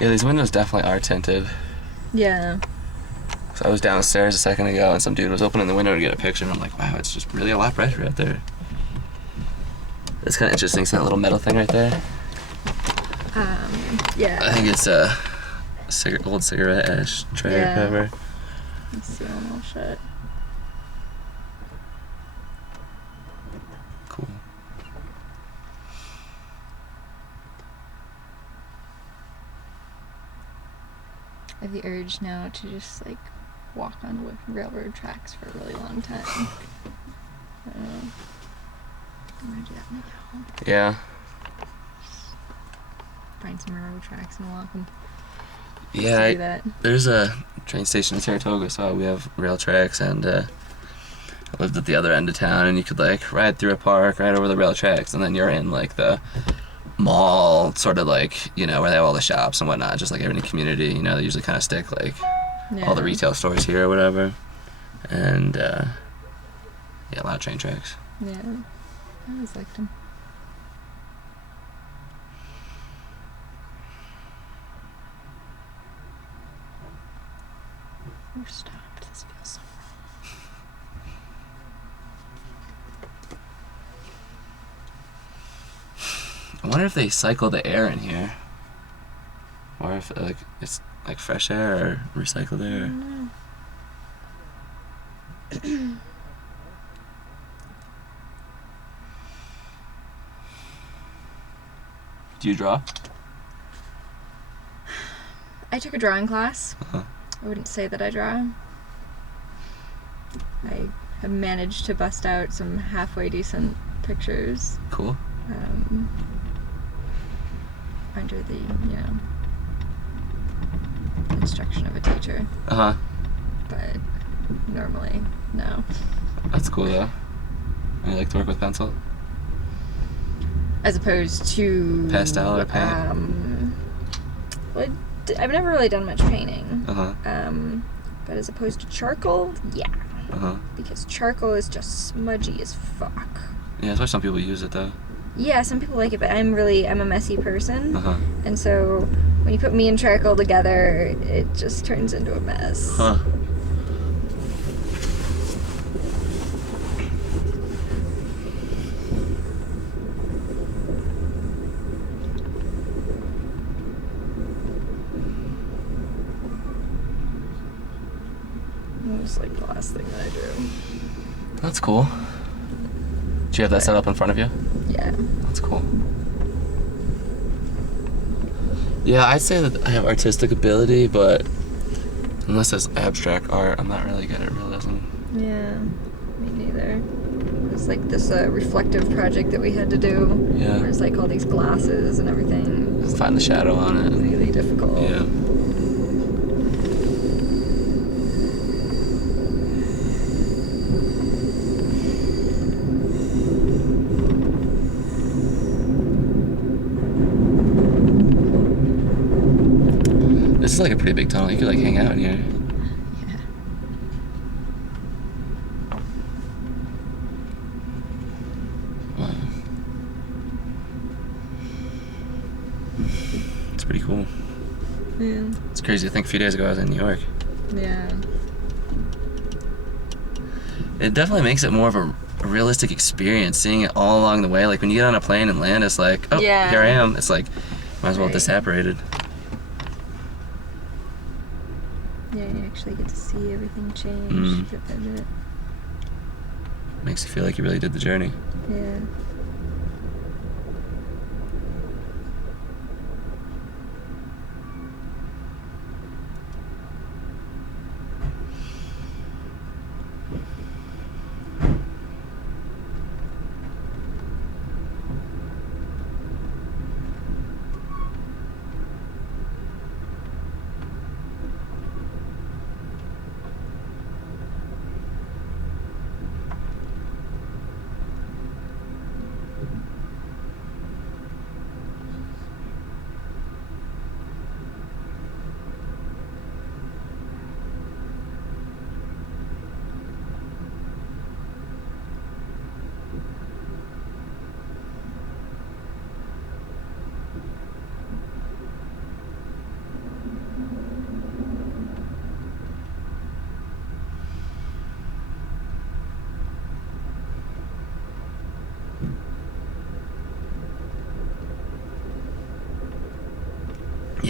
Yeah, these windows definitely are tinted. Yeah. So I was downstairs a second ago and some dude was opening the window to get a picture and I'm like, wow, it's just really a lot brighter out there. It's kind of interesting, it's that little metal thing right there. Yeah. I think it's a old cigarette ash tray or whatever. Let's see all shit. Cool. I have the urge now to just like walk on railroad tracks for a really long time. I'm gonna do that now. Yeah. Find some railroad tracks and walk them. Yeah, there's a train station in Saratoga, so we have rail tracks, and I lived at the other end of town, and you could like ride through a park, ride over the rail tracks, and then you're in like the mall, sort of like, you know, where they have all the shops and whatnot, just like every community, you know, they usually kind of stick like all the retail stores here or whatever, and yeah, a lot of train tracks. Yeah, I always liked them. We're stopped. This feels so wrong. I wonder if they cycle the air in here, or if like it's like fresh air or recycled air. I don't know. Do you draw? I took a drawing class. Uh-huh. I wouldn't say that I draw. I have managed to bust out some halfway decent pictures. Cool. Under the, instruction of a teacher. Uh-huh. But normally, no. That's cool, though. You like to work with pencil? As opposed to... Pastel or paint? Well, I've never really done much painting. Uh-huh. But as opposed to charcoal, yeah. Uh-huh. Because charcoal is just smudgy as fuck. Yeah, that's why some people use it, though. Yeah, some people like it, but I'm a messy person. Uh-huh. And so when you put me and charcoal together, it just turns into a mess. Huh. It was like the last thing that I drew. That's cool. Do you have that set up in front of you? Yeah. That's cool. Yeah, I'd say that I have artistic ability, but unless it's abstract art, I'm not really good at realism. Yeah, me neither. It was like this reflective project that we had to do. Yeah. There's like all these glasses and everything. It was Find the shadow on it. really difficult. Yeah. This is like a pretty big tunnel. You could like hang out in here. Yeah. Wow. It's pretty cool. Yeah. It's crazy to think a few days ago I was in New York. Yeah. It definitely makes it more of a realistic experience, seeing it all along the way. Like when you get on a plane and land, it's like, oh, Yeah. here I am. It's like, might as well have Right. disapparated. Yeah, you actually get to see everything change bit by bit. Makes you feel like you really did the journey. Yeah.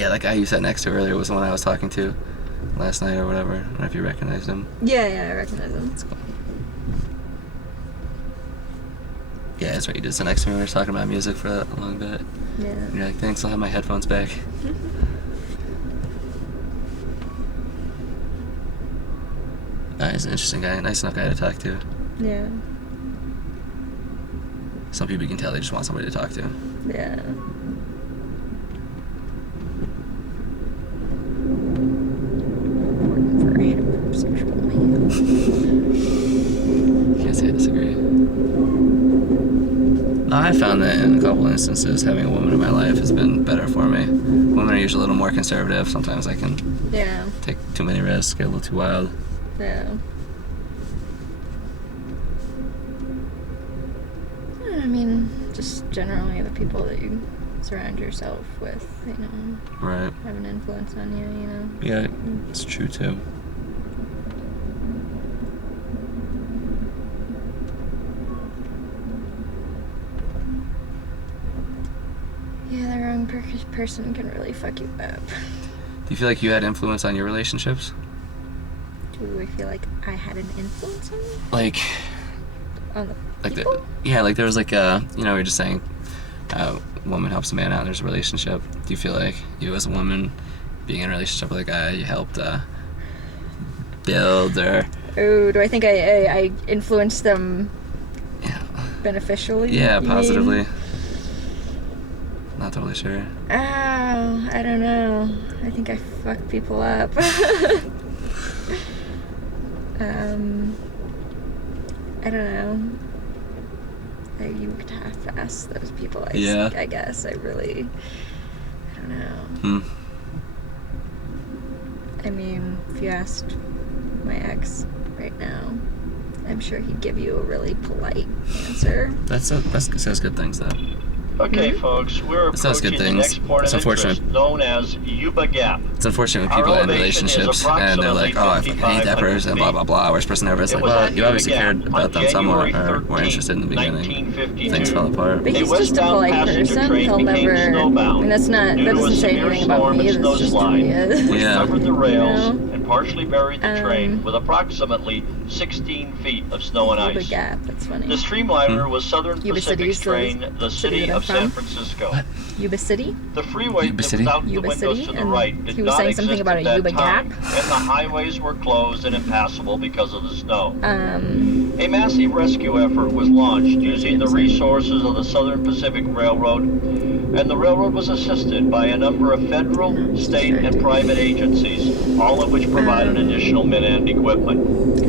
Yeah, that guy you sat next to earlier was the one I was talking to last night or whatever. I don't know if you recognized him. Yeah, I recognize him. That's cool. Yeah, that's right. You did sit next to me. We were talking about music for a long bit. Yeah. And you're like, thanks, I'll have my headphones back. He's an interesting guy. Nice enough guy to talk to. Yeah. Some people you can tell they just want somebody to talk to. Yeah. Working for a heterosexual man. Can't say I disagree. I found that in a couple instances, having a woman in my life has been better for me. Women are usually a little more conservative. Sometimes I can Yeah. take too many risks, get a little too wild. Yeah. I mean, just generally the people that you surround yourself with, you know, Right. have an influence on you, you know. Yeah, it's true too. Yeah, the wrong person can really fuck you up. Do you feel like you had influence on your relationships? Do I feel like I had an influence on you? Like, On the like people? like there was like a, you know, we were just saying, a woman helps a man out and there's a relationship. Do you feel like you as a woman being in a relationship with a guy you helped build or? Oh, do I think I influenced them Yeah. beneficially? Yeah, you positively. mean? Not totally sure. Oh, I don't know. I think I fucked people up. I don't know. You would have to ask those people. I guess. I don't know. I mean, if you asked my ex right now, I'm sure he'd give you a really polite answer. That says good things though. Okay, folks, we're That sounds good approaching the things. next port It's of interest, unfortunate. known as Yuba Gap. It's unfortunate when Our people end elevation is relationships and they're like, oh, I fucking hate that 5,855 person, blah, blah, blah, worst person ever. It's It like, was well, on you obviously Yuba cared Gap about on them somewhat January or were interested in the beginning. 1952. Things fell apart. But A he's just a westbound polite passenger person. train He'll became never. snowbound I mean, that due doesn't to a say severe anything about storm me. and That's just who snowslide, he is. which Yeah. covered the rails You know? and partially buried the train Um, with approximately 16 feet of snow and Yuba ice. Gap. That's funny. The streamliner was Southern Yuba City Pacific's is the train, the city city that I'm of San from. Francisco. What? Yuba City. The freeway Yuba City? without the Yuba windows City, to the and right did he was not saying exist something about at a that Yuba time, Gap. and the highways were closed and impassable because of the snow. Um, A massive rescue effort was launched using the resources of the Southern Pacific Railroad, and the railroad was assisted by a number of federal, state, and private agencies, all of which provided additional men and equipment.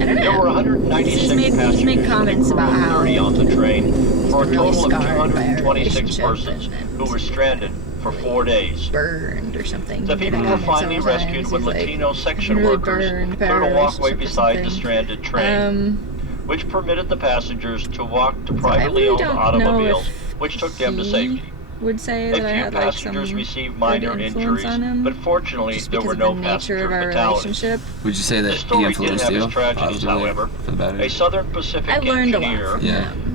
I don't There were know. 196 He's made passengers and a comments crew about of how 30 on the train, for a really total of scarred by our 226 relationship persons and who were stranded for 4 days. burned or something. The He made people were comments finally all the time. rescued when He's like, Latino section really workers burned by cleared our a walkway relationship or beside the something. stranded train, which permitted the passengers to walk to privately really owned don't know automobiles, if which took them to he safety. would say A that I few had like passengers some received good minor influence injuries, on him, but fortunately just there because were of no the nature passenger of our fatalities. relationship. Would you say The that he story did influenced have you its tragedies, positively however. for the better? A Southern Pacific I learned a lot engineer from Yeah. him.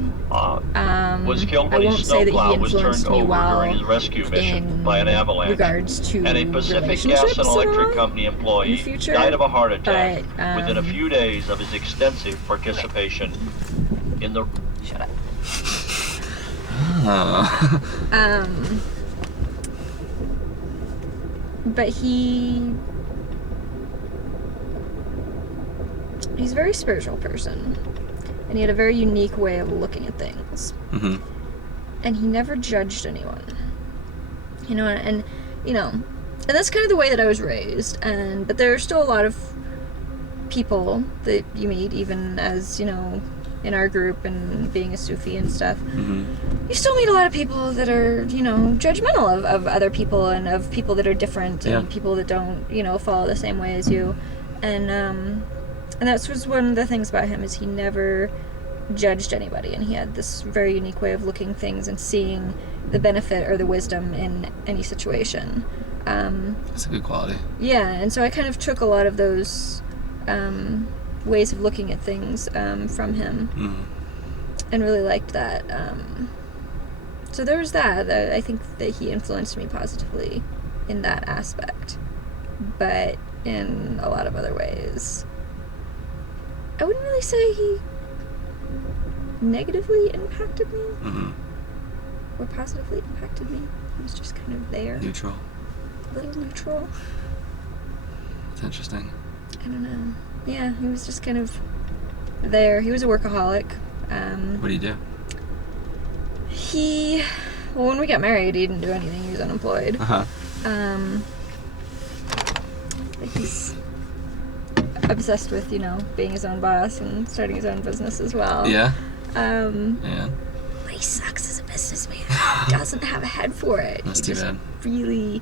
was killed I when won't his say that he snowplow was influenced turned me over well during his rescue mission in by an avalanche. regards to And a Pacific relationships Gas and at Electric all Company in the employee future, died of a heart attack but, within a few days of his extensive participation in the... Shut up. Oh. But he's a very spiritual person, and he had a very unique way of looking at things. Mhm. And he never judged anyone, and that's kind of the way that I was raised. But there are still a lot of people that you meet, even as in our group and being a Sufi and stuff. You still meet a lot of people that are judgmental of other people and of people that are different and people that don't follow the same way as you. And that was one of the things about him, is he never judged anybody, and he had this very unique way of looking things and seeing the benefit or the wisdom in any situation. That's a good quality. Yeah, and so I kind of took a lot of those ways of looking at things from him, and really liked that. So there was that. I think that he influenced me positively in that aspect. But in a lot of other ways, I wouldn't really say he negatively impacted me or positively impacted me. He was just kind of there. Neutral. A little neutral. That's interesting. I don't know. Yeah, he was just kind of there. He was a workaholic. What do you do? Well, when we got married, he didn't do anything. He was unemployed. But he's obsessed with, being his own boss and starting his own business as well. Yeah? Yeah. But he sucks as a businessman. He doesn't have a head for it. That's too bad. He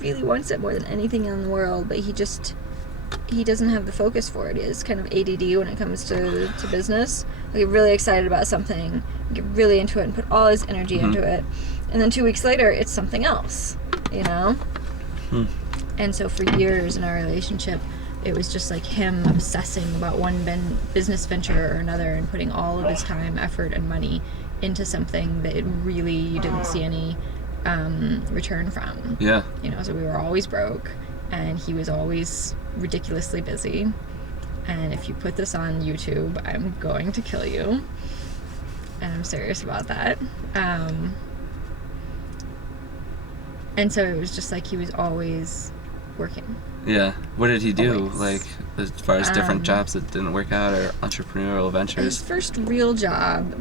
really wants it more than anything in the world, but he doesn't have the focus for it. He has kind of ADD when it comes to business. He'll get really excited about something, get really into it, and put all his energy into it. And then 2 weeks later, it's something else, And so for years in our relationship, it was just like him obsessing about one business venture or another and putting all of his time, effort, and money into something that you didn't see any return from. Yeah. So we were always broke, and he was always ridiculously busy. And if you put this on YouTube, I'm going to kill you. And I'm serious about that. And so it was just like he was always working. Yeah. What did he do? Always. Like, as far as different jobs that didn't work out or entrepreneurial ventures? His first real job,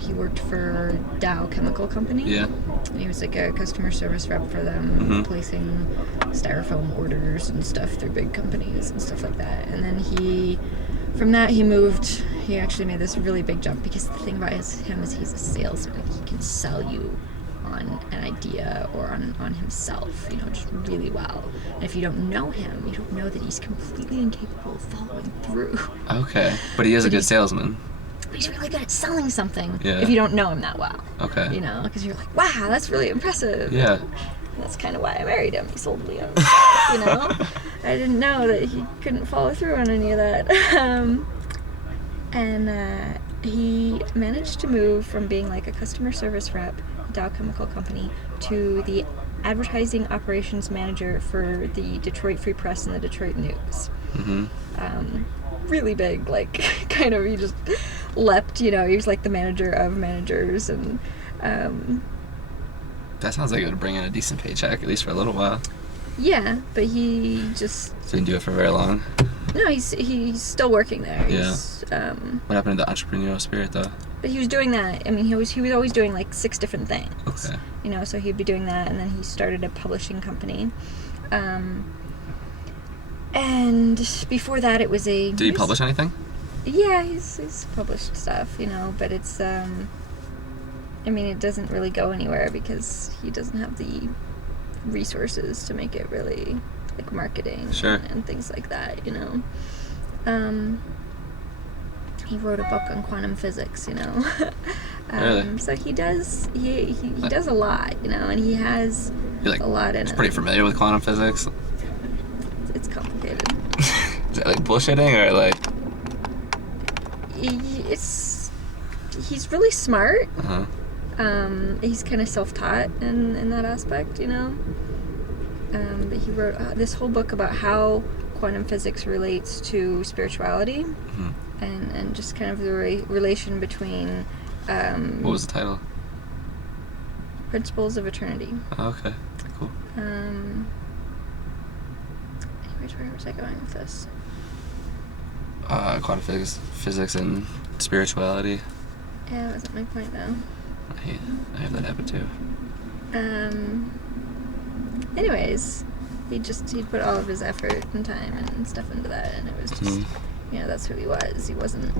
he worked for Dow Chemical Company. Yeah. And he was like a customer service rep for them, placing styrofoam orders and stuff through big companies and stuff like that. And then from that he moved. He actually made this really big jump because the thing about him is he's a salesman. He can sell you on an idea or on himself, just really well. And if you don't know him, you don't know that he's completely incapable of following through. Okay. But he is a good salesman. But he's really good at selling something Yeah. if you don't know him that well. Okay. Because you're like, wow, that's really impressive. Yeah. And that's kind of why I married him. He sold me on stuff, I didn't know that he couldn't follow through on any of that. And he managed to move from being like a customer service rep at Dow Chemical Company to the advertising operations manager for the Detroit Free Press and the Detroit News. Really big, like, kind of, he just leapt, he was like the manager of managers, and that sounds like it would bring in a decent paycheck, at least for a little while. Yeah, but he just... So didn't do it for very long? No, he's still working there. Yeah. What happened to the entrepreneurial spirit, though? But he was doing that. I mean, he was always doing like 6 different things. Okay. So he'd be doing that, and then he started a publishing company. And before that, it was a... Did he publish anything? Yeah, he's published stuff, but it's... I mean, it doesn't really go anywhere because he doesn't have the resources to make it really, like, marketing and things like that, He wrote a book on quantum physics, Really? So he does a lot, and he has a lot in it. He's pretty familiar with quantum physics. It's complicated. Is that like bullshitting or like? He's really smart. Uh-huh. He's kind of self-taught in that aspect, But he wrote this whole book about how quantum physics relates to spirituality, and just kind of the relation between. What was the title? Principles of Eternity. Oh, okay, cool. Anyways, where was I going with this? Quantum physics and spirituality. Yeah, that wasn't my point though. I have that habit too. Anyways, he'd put all of his effort and time and stuff into that, and it was just, that's who he was. He wasn't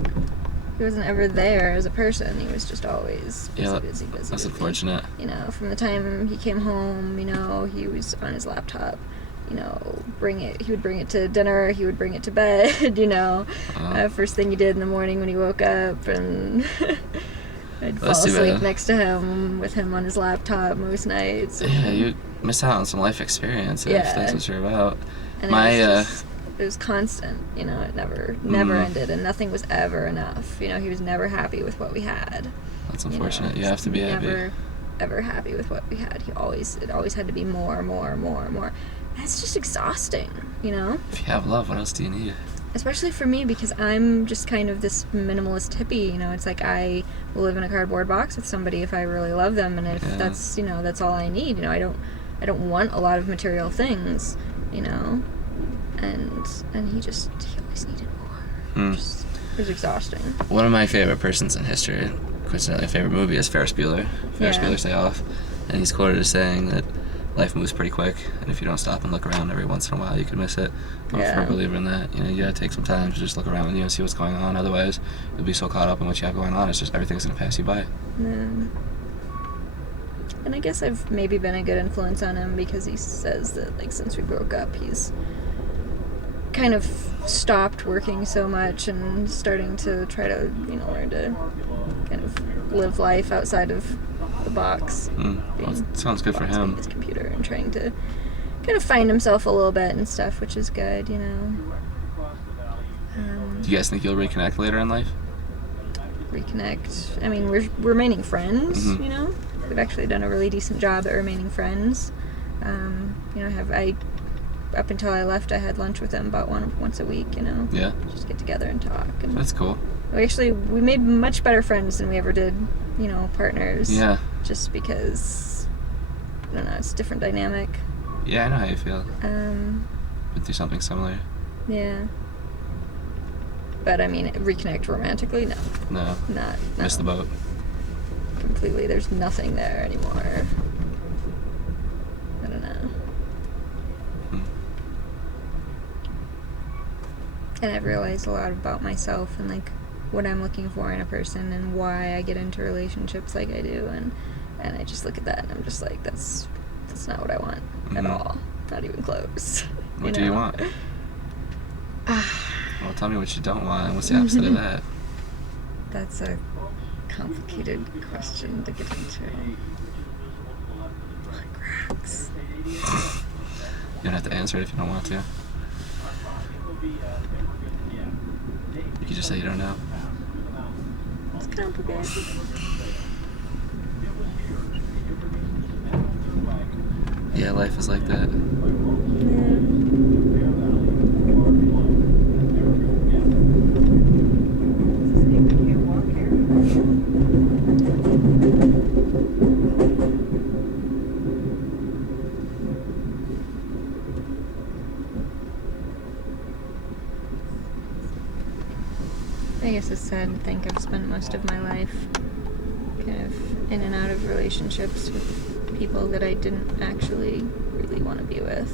ever there as a person. He was just always busy. That's unfortunate. From the time he came home, he was on his laptop. He would bring it to dinner. He would bring it to bed. First thing he did in the morning when he woke up, and I'd fall asleep next to him with him on his laptop most nights. Yeah, you miss out on some life experience if that's what you're about. And it was constant, it never ended, and nothing was ever enough. He was never happy with what we had. That's unfortunate. You have to be happy. ever happy with what we had. It always had to be more. That's just exhausting, you know? If you have love, what else do you need? Especially for me, because I'm just kind of this minimalist hippie, you know? It's like I will live in a cardboard box with somebody if I really love them, and if that's, you know, that's all I need, you know? I don't want a lot of material things, you know? And he always needed more. It was exhausting. One of my favorite persons in history, coincidentally, my favorite movie is Ferris Bueller. Ferris Bueller's Day Off. And he's quoted as saying that life moves pretty quick, and if you don't stop and look around every once in a while, you can miss it. I'm a firm believer in that. You know, you gotta take some time to just look around and, you know, see what's going on. Otherwise, you'll be so caught up in what you have going on, it's just everything's gonna pass you by. Yeah. And I guess I've maybe been a good influence on him, because he says that, like, since we broke up, he's kind of stopped working so much and starting to try to, you know, learn to kind of live life outside of the box. Well, it sounds good for him. His computer, and trying to kind of find himself a little bit and stuff, which is good, you know. Do you guys think you'll reconnect later in life? Reconnect. I mean, we're remaining friends, you know. We've actually done a really decent job at remaining friends. You know, up until I left, I had lunch with him about once a week, you know. Yeah. Just get together and talk. And that's cool. We made much better friends than we ever did, you know, partners. Yeah. Just because, I don't know, it's a different dynamic. Yeah, I know how you feel. Been through something similar. Yeah. But I mean, reconnect romantically? No. No. No. Missed the boat. Completely. There's nothing there anymore. I don't know. And I've realized a lot about myself and, like, what I'm looking for in a person and why I get into relationships like I do, and I just look at that and I'm just like, that's not what I want at all. Not even close. What do you want? Well, tell me what you don't want, and what's the opposite of that? That's a complicated question to get into. Like rocks. You don't have to answer it if you don't want to. You can just say you don't know. It's complicated. Yeah, life is like that. I guess it's sad to think I've spent most of my life kind of in and out of relationships with people that I didn't actually really want to be with.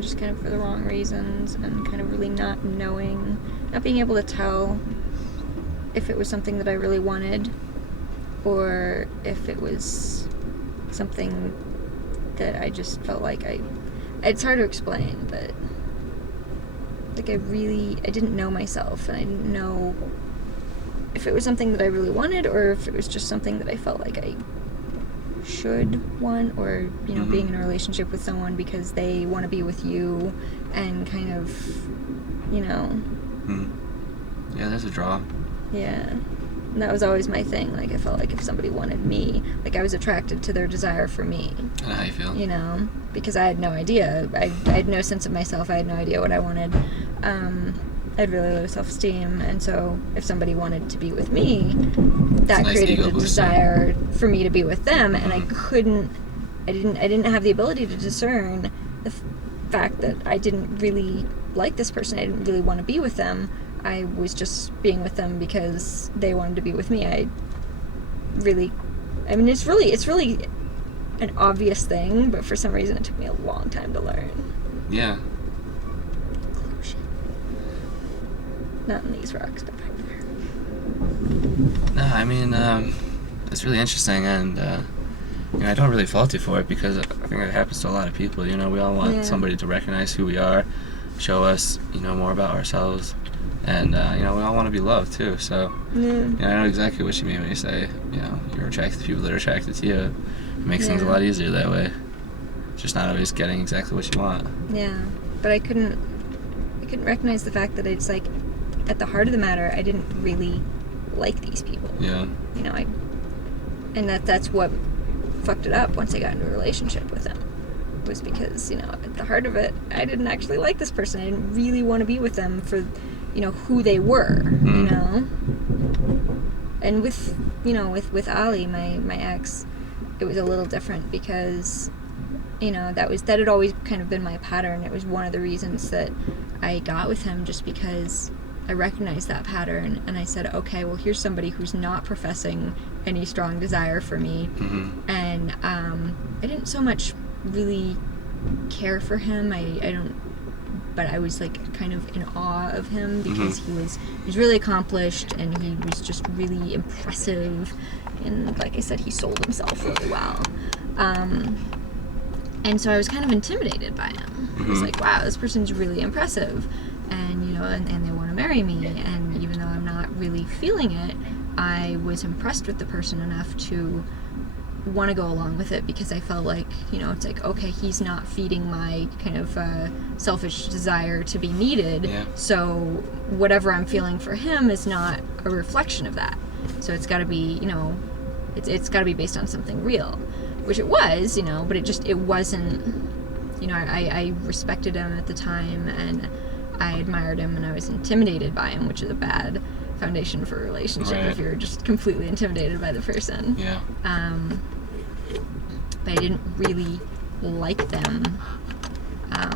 Just kind of for the wrong reasons, and kind of really not being able to tell if it was something that I really wanted, or if it was something that I just felt like it's hard to explain, but like I didn't know myself, and I didn't know if it was something that I really wanted, or if it was just something that I felt like I should want, or, you know, being in a relationship with someone because they want to be with you, and kind of, you know. Yeah, there's a draw. Yeah. And that was always my thing. Like, I felt like if somebody wanted me, like, I was attracted to their desire for me. I know how you feel. You know? Because I had no idea. I had no sense of myself. I had no idea what I wanted. I had really low self-esteem, and so if somebody wanted to be with me, that nice created ego a booster. desire for me to be with them, and I didn't have the ability to discern the fact that I didn't really like this person. I didn't really want to be with them. I was just being with them because they wanted to be with me. It's really an obvious thing, but for some reason it took me a long time to learn. Yeah. Not in these rocks, but back there. No, I mean, it's really interesting, and you know, I don't really fault you for it, because I think it happens to a lot of people. You know, we all want somebody to recognize who we are, show us, you know, more about ourselves, and you know, we all want to be loved too. So, you know, I know exactly what you mean when you say, you know, you're attracted to people that are attracted to you. It makes things a lot easier that way. Just not always getting exactly what you want. Yeah, but I couldn't recognize the fact that it's like, at the heart of the matter, I didn't really like these people. Yeah. You know, and that's what fucked it up once I got into a relationship with him was because, you know, at the heart of it, I didn't actually like this person. I didn't really want to be with them for, you know, who they were, you know? And with, you know, with Ali, my ex, it was a little different because, you know, that had always kind of been my pattern. It was one of the reasons that I got with him, just because I recognized that pattern, and I said, okay, well, here's somebody who's not professing any strong desire for me, and I didn't so much really care for him. But I was like kind of in awe of him because he was really accomplished, and he was just really impressive, and like I said, he sold himself really well. And so I was kind of intimidated by him. I was like, wow, this person's really impressive, and you know, and they want to marry me, and even though I'm not really feeling it, I was impressed with the person enough to want to go along with it, because I felt like, you know, it's like, okay, he's not feeding my kind of selfish desire to be needed, so whatever I'm feeling for him is not a reflection of that. So it's got to be, you know, it's got to be based on something real, which it was, you know, but it wasn't, you know, I respected him at the time, and I admired him, and I was intimidated by him, which is a bad foundation for a relationship if you're just completely intimidated by the person. But I didn't really like them. I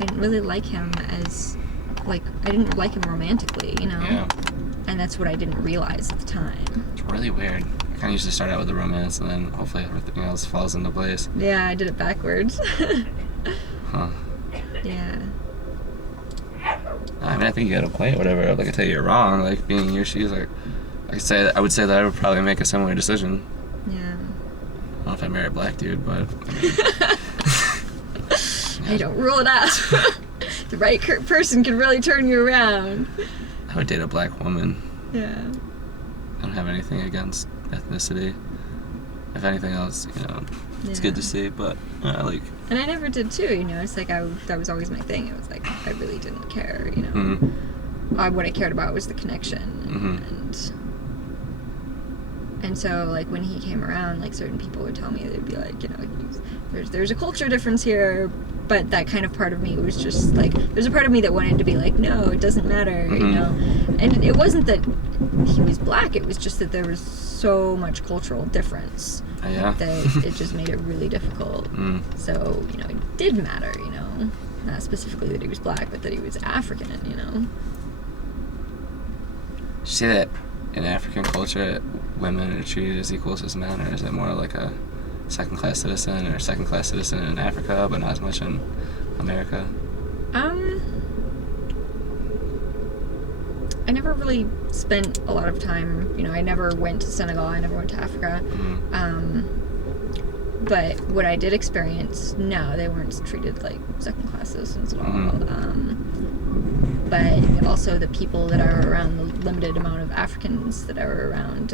didn't really like him as, like, I didn't like him romantically, you know? And that's what I didn't realize at the time. It's really weird. I kind of usually start out with a romance, and then hopefully everything else falls into place. Yeah, I did it backwards. Huh. Yeah. I mean, I think you gotta play it, whatever. Like, I tell you, you're wrong. Like, being in your shoes, like, I would say that I would probably make a similar decision. Yeah. I don't know if I marry a black dude, but Hey, don't rule it out. The right person can really turn you around. I would date a black woman. Yeah. I don't have anything against ethnicity. If anything else, you know, it's good to see, but like. And I never did too, you know. It's like that was always my thing. It was like I really didn't care, you know. What I cared about was the connection, and so like when he came around, like certain people would tell me, they'd be like, you know, there's a culture difference here, but that kind of part of me was just like, there's a part of me that wanted to be like, no, it doesn't matter, you know. And it wasn't that he was black, it was just that there was so much cultural difference that it just made it really difficult. So, you know, it did matter, you know, not specifically that he was black, but that he was African, you know. You see that in African culture, women are treated as equals as men, or is it more like a second-class citizen or second-class citizen in Africa, but not as much in America? I never really spent a lot of time, you know, I never went to Senegal, I never went to Africa. But what I did experience, no, they weren't treated like second-class citizens at all. But also the people that are around, the limited amount of Africans that are around,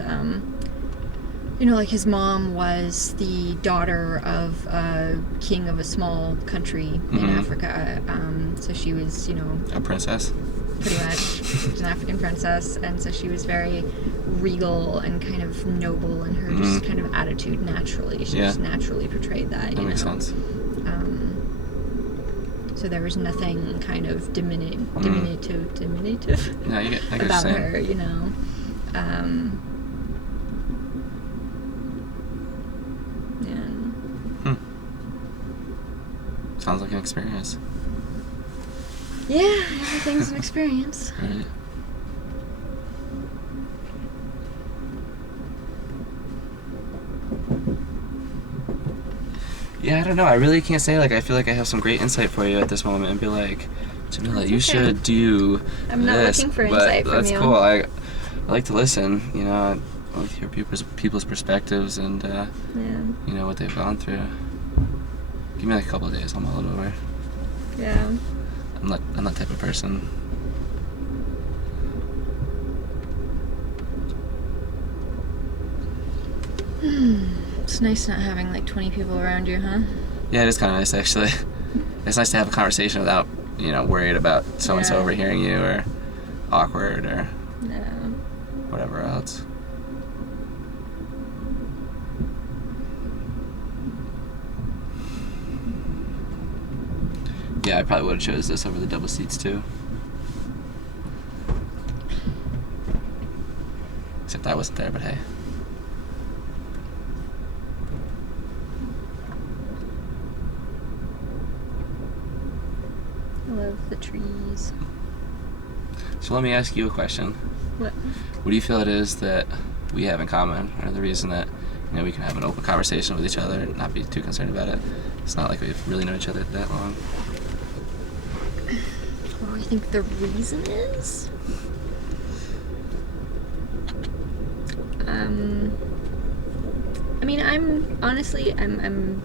you know, like his mom was the daughter of a king of a small country in Africa, so she was, you know... A princess? Pretty much. She was an African princess, and so she was very regal and kind of noble in her just kind of attitude naturally. She just naturally portrayed that, you know? That makes sense. So there was nothing kind of diminutive Yeah, I get about her, you know? Sounds like an experience. Yeah, everything's an experience. Right. Yeah, I don't know. I really can't say, like, I feel like I have some great insight for you at this moment and be like, Jamila, you should do I'm not this, looking for but insight from that's you. cool. I like to listen, you know, I like to hear people's perspectives and, you know, what they've gone through. Give me like a couple of days, I'll mull it over. Yeah. I'm that type of person. It's nice not having like 20 people around you, huh? Yeah, it is kind of nice, actually. It's nice to have a conversation without, you know, worried about so-and-so overhearing you or awkward or whatever else. Yeah, I probably would have chose this over the double seats too. Except I wasn't there, but hey. I love the trees. So let me ask you a question. What? What do you feel it is that we have in common, or the reason that we can have an open conversation with each other and not be too concerned about it? It's not like we really know each other that long. Well, I think the reason is, I mean, I'm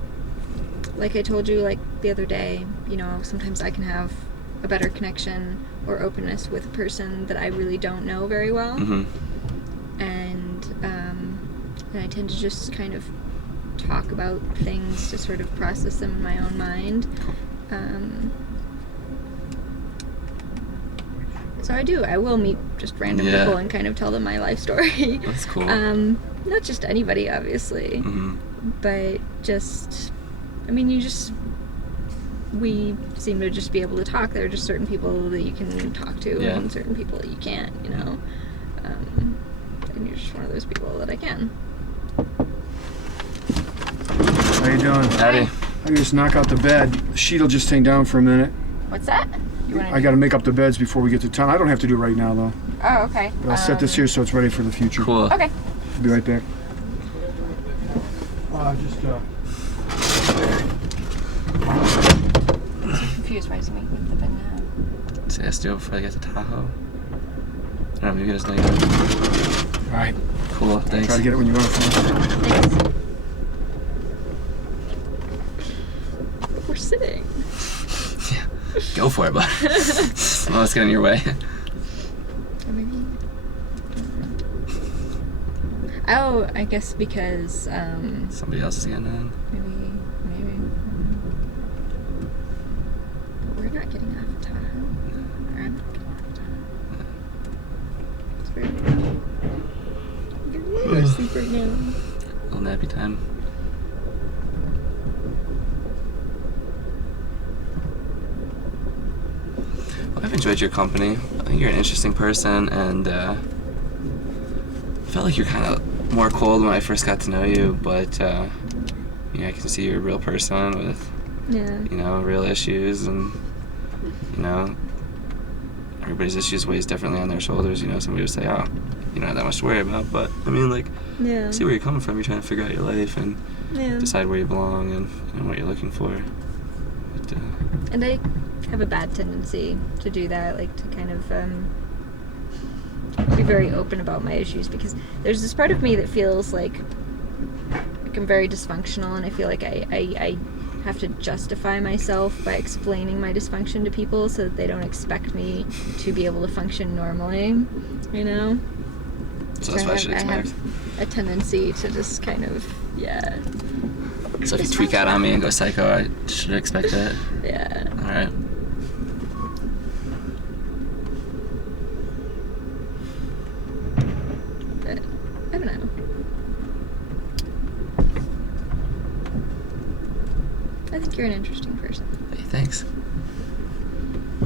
like I told you, like the other day, sometimes I can have a better connection or openness with a person that I really don't know very well. Mm-hmm. And I tend to just kind of talk about things to sort of process them in my own mind. So I will meet just random people and kind of tell them my life story. That's cool. Not just anybody, obviously, but just, we seem to just be able to talk. There are just certain people that you can talk to and certain people that you can't, and you're just one of those people that I can. How you doing? Howdy. I just knock out the bed. The sheet will just hang down for a minute. What's that? I got to make up the beds before we get to town. I don't have to do it right now, though. Oh, okay. But I'll set this here so it's ready for the future. Cool. Okay. I'll be right back. I'm so confused. Why does he make me the bed now? So let's do it before I get to Tahoe. I don't know, maybe just know. All right. Cool, thanks. Try to get it when you want it. Thanks. We're sitting. Yeah. Go for it, bud. Well, let's get in your way. Or maybe. Oh, I guess because Somebody else is getting in. maybe. But we're not getting off of Tahoe. Or I'm not getting off of Tahoe. It's very weird. I'm getting ready to go to sleep right now. Little nappy time. Well, I've enjoyed your company. I think you're an interesting person, and I felt like you're kind of more cold when I first got to know you, but I can see you're a real person with real issues, and everybody's issues weighs differently on their shoulders. Somebody would say, oh, you don't have that much to worry about, but I see where you're coming from. You're trying to figure out your life and decide where you belong and what you're looking for. But, and I have a bad tendency to do that, like to kind of be very open about my issues, because there's this part of me that feels like I'm very dysfunctional, and I feel like I have to justify myself by explaining my dysfunction to people so that they don't expect me to be able to function normally, So that's what I should expect. I have a tendency to just kind of, So if you tweak out on me and go psycho, I should expect that? Yeah. Alright. But, I don't know. I think you're an interesting person. Hey, thanks.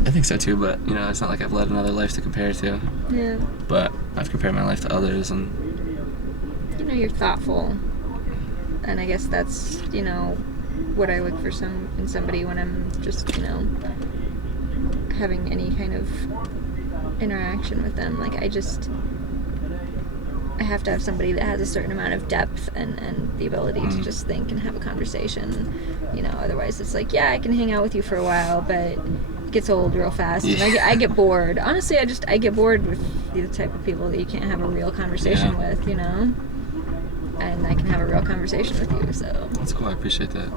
I think so too, but it's not like I've led another life to compare to. Yeah. But I've compared my life to others, and You're thoughtful, and I guess that's what I look for in somebody when I'm just having any kind of interaction with them. Like I have to have somebody that has a certain amount of depth and the ability to just think and have a conversation. Otherwise it's like, I can hang out with you for a while, but it gets old real fast. And I get bored. Honestly, I get bored with the type of people that you can't have a real conversation with, And I can have a real conversation with you, so. That's cool, I appreciate that.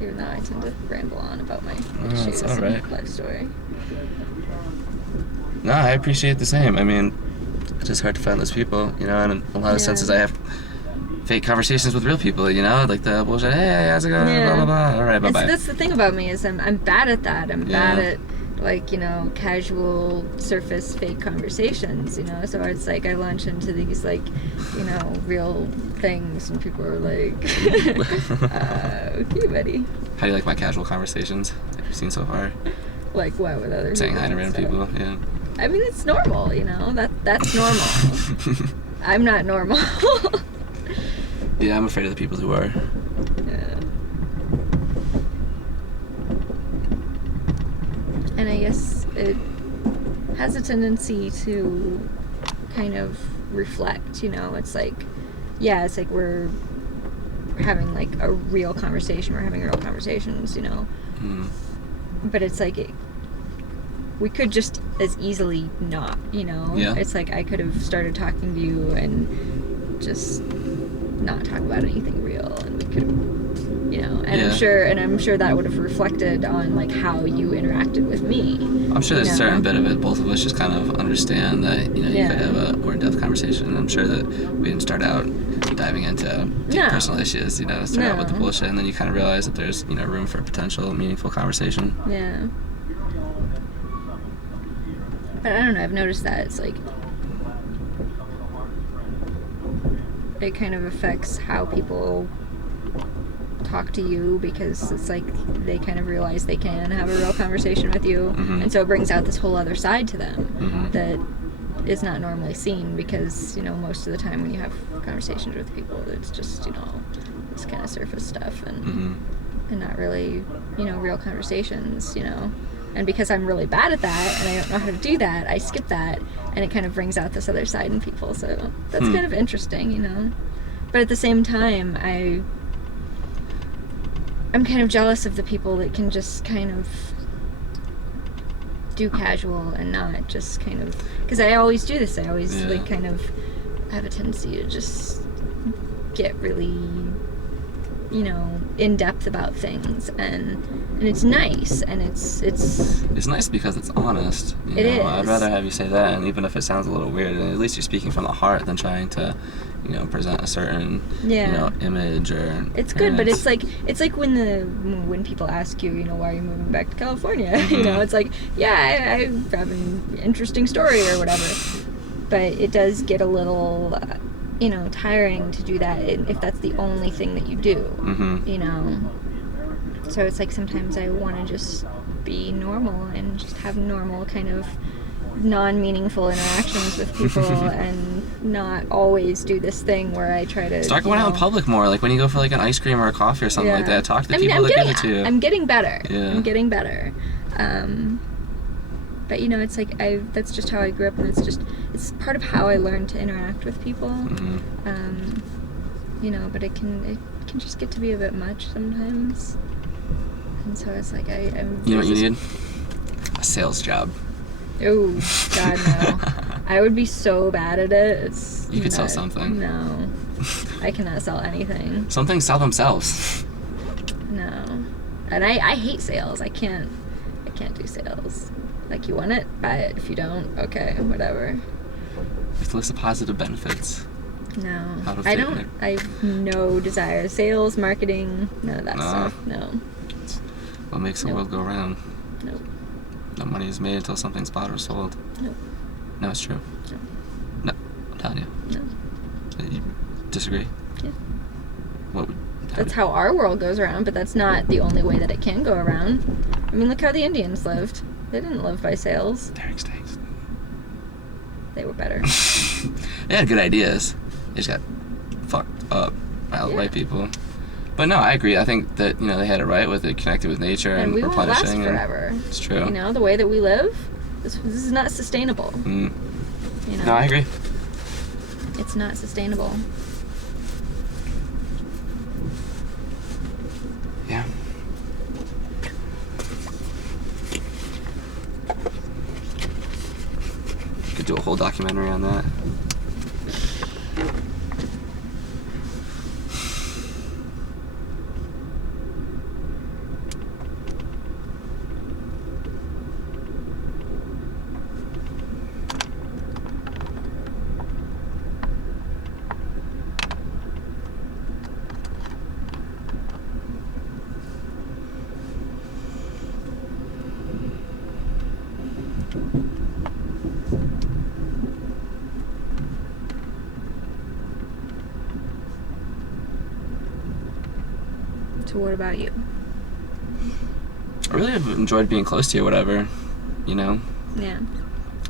Even though I tend to ramble on about my issues all right. and life story. No, I appreciate the same. It's just hard to find those people, and in a lot of senses I have fake conversations with real people, like the bullshit, hey, how's it going, blah, blah, blah, all right, bye-bye. That's the thing about me is I'm bad at that. I'm bad at, casual surface fake conversations, so it's like I launch into these, real things and people are like, okay, buddy. How do you like my casual conversations that you've seen so far? Like what with other Saying people hi to and random stuff? people, yeah. I mean, it's normal, you know. That's normal. I'm not normal. Yeah, I'm afraid of the people who are. Yeah. And I guess it has a tendency to kind of reflect, you know. It's like, yeah, it's like we're having like a real conversation. We're having real conversations, you know. Mm. But it's like we could just as easily not, you know. Yeah. It's like I could have started talking to you and just not talk about anything real, and we could have, you know. And Yeah. I'm sure that would have reflected on like how you interacted with me. I'm sure there's Yeah. a certain bit of it both of us just kind of understand that, you know, you Yeah. could have a more in-depth conversation. And I'm sure that we didn't start out diving into deep No. personal issues, you know, start out with the No. bullshit, and then you kind of realize that there's, you know, room for potential meaningful conversation. Yeah. But I don't know, I've noticed that it's like it kind of affects how people talk to you, because it's like they kind of realize they can have a real conversation with you, Mhm. and so it brings out this whole other side to them Mhm. that is not normally seen, because, you know, most of the time when you have conversations with people, it's just, you know, this kind of surface stuff, and Mhm. and not really, you know, real conversations, you know. And because I'm really bad at that and I don't know how to do that, I skip that, and it kind of brings out this other side in people. So that's kind of interesting, you know. But at the same time, I'm kind of jealous of the people that can just kind of do casual and not just kind of, because I always do this. I always Yeah. like kind of have a tendency to just get really, you know, in depth about things, and it's nice, and it's It's nice because it's honest. You It know? I'd is. rather have you say that, and even if it sounds a little weird, at least you're speaking from the heart than trying to, you know, present a certain, Yeah. you know, image or. It's good, but it's like when people ask you, you know, why are you moving back to California? You know, it's like, yeah, I have an interesting story or whatever. But it does get a little, you know, tiring to do that if that's the only thing that you do. Mm-hmm. You know. So it's like sometimes I want to just be normal and just have normal kind of non-meaningful interactions with people and not always do this thing where I try to Start going out in public more, like when you go for like an ice cream or a coffee or something like that. Talk to the people that give it to you. I'm getting better. Yeah. I'm getting better. But you know, it's like that's just how I grew up, and it's part of how I learned to interact with people. Mm-hmm. You know, but it can just get to be a bit much sometimes. And so it's like I'm. You know what you need? A sales job. Oh God, no! I would be so bad at it. It's. You could sell not- something. No, I cannot sell anything. Some things sell themselves. No, and I hate sales. I can't do sales. Like, you want it, buy it. If you don't, okay, whatever. It's a list of positive benefits. No, Out of I favor. don't. I have no desire. Sales, marketing, none of that No. stuff. No. What makes the Nope. world go round? Nope. No money is made until something's bought or sold. Nope. No, it's true. No. No, I'm telling you. No. You disagree? Yeah. What would... That's how our world goes around, but that's not the only way that it can go around. I mean, look how the Indians lived. They didn't live by sales. They're extinct. They were better. They had good ideas. They just got fucked up by all the Yeah. white people. But no, I agree. I think that, you know, they had it right with it, connected with nature and, And we won't last replenishing. and forever. It's true. You know, the way that we live, this is not sustainable. Mm. You know? No, I agree. It's not sustainable. Yeah. Could do a whole documentary on that. So what about you? I really have enjoyed being close to you, whatever, you know? Yeah.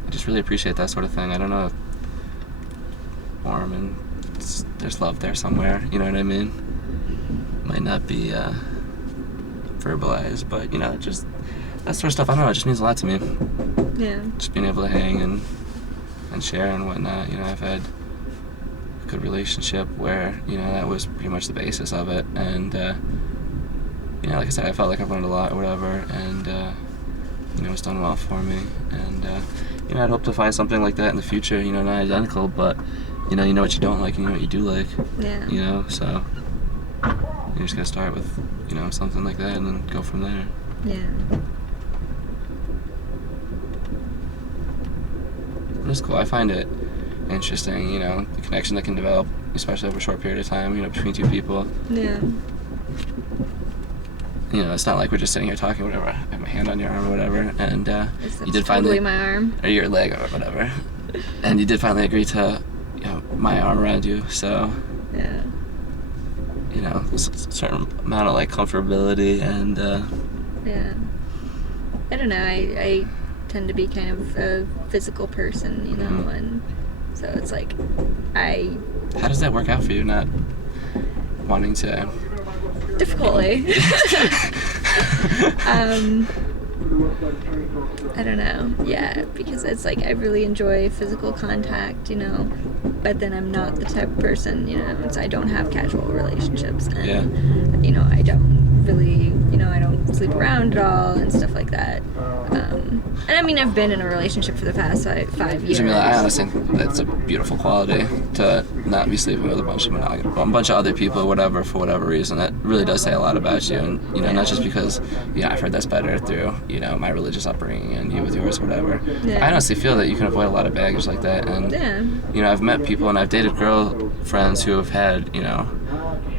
I just really appreciate that sort of thing. I don't know if warm and there's love there somewhere, you know what I mean? Might not be verbalized, but, you know, just that sort of stuff, I don't know, it just means a lot to me. Yeah. Just being able to hang and share and whatnot, you know, I've had a good relationship where, you know, that was pretty much the basis of it, and, you know, like I said, I felt like I've learned a lot or whatever, and, you know, it's done well for me, and, you know, I'd hope to find something like that in the future, you know, not identical, but, you know what you don't like, and you know what you do like, Yeah. you know, so you just gotta start with, you know, something like that and then go from there. Yeah. It's cool. I find it interesting, you know, the connection that can develop, especially over a short period of time, you know, between two people. Yeah. You know, it's not like we're just sitting here talking, whatever. I have my hand on your arm or whatever, and you did totally finally, my arm. or your leg or whatever, and you did finally agree to, you know, my arm around you. So, Yeah. you know, a certain amount of like comfortability and. Yeah. I don't know. I tend to be kind of a physical person, you know, and so it's like How does that work out for you? Not wanting to. difficultly. I don't know. Yeah, because it's like I really enjoy physical contact, you know, but then I'm not the type of person, you know, so I don't have casual relationships, and you know, I don't really, you know, I don't sleep around at all and stuff like that. And I mean, I've been in a relationship for the past 5 years. Jamila, I honestly think that's a beautiful quality to not be sleeping with a bunch of other people, whatever, for whatever reason. That really does say a lot about you, and you know, not just because, you know, I've heard that's better through, you know, my religious upbringing and you with yours, or whatever. Yeah. I honestly feel that you can avoid a lot of baggage like that, and Yeah. you know, I've met people and I've dated girlfriends who have had, you know,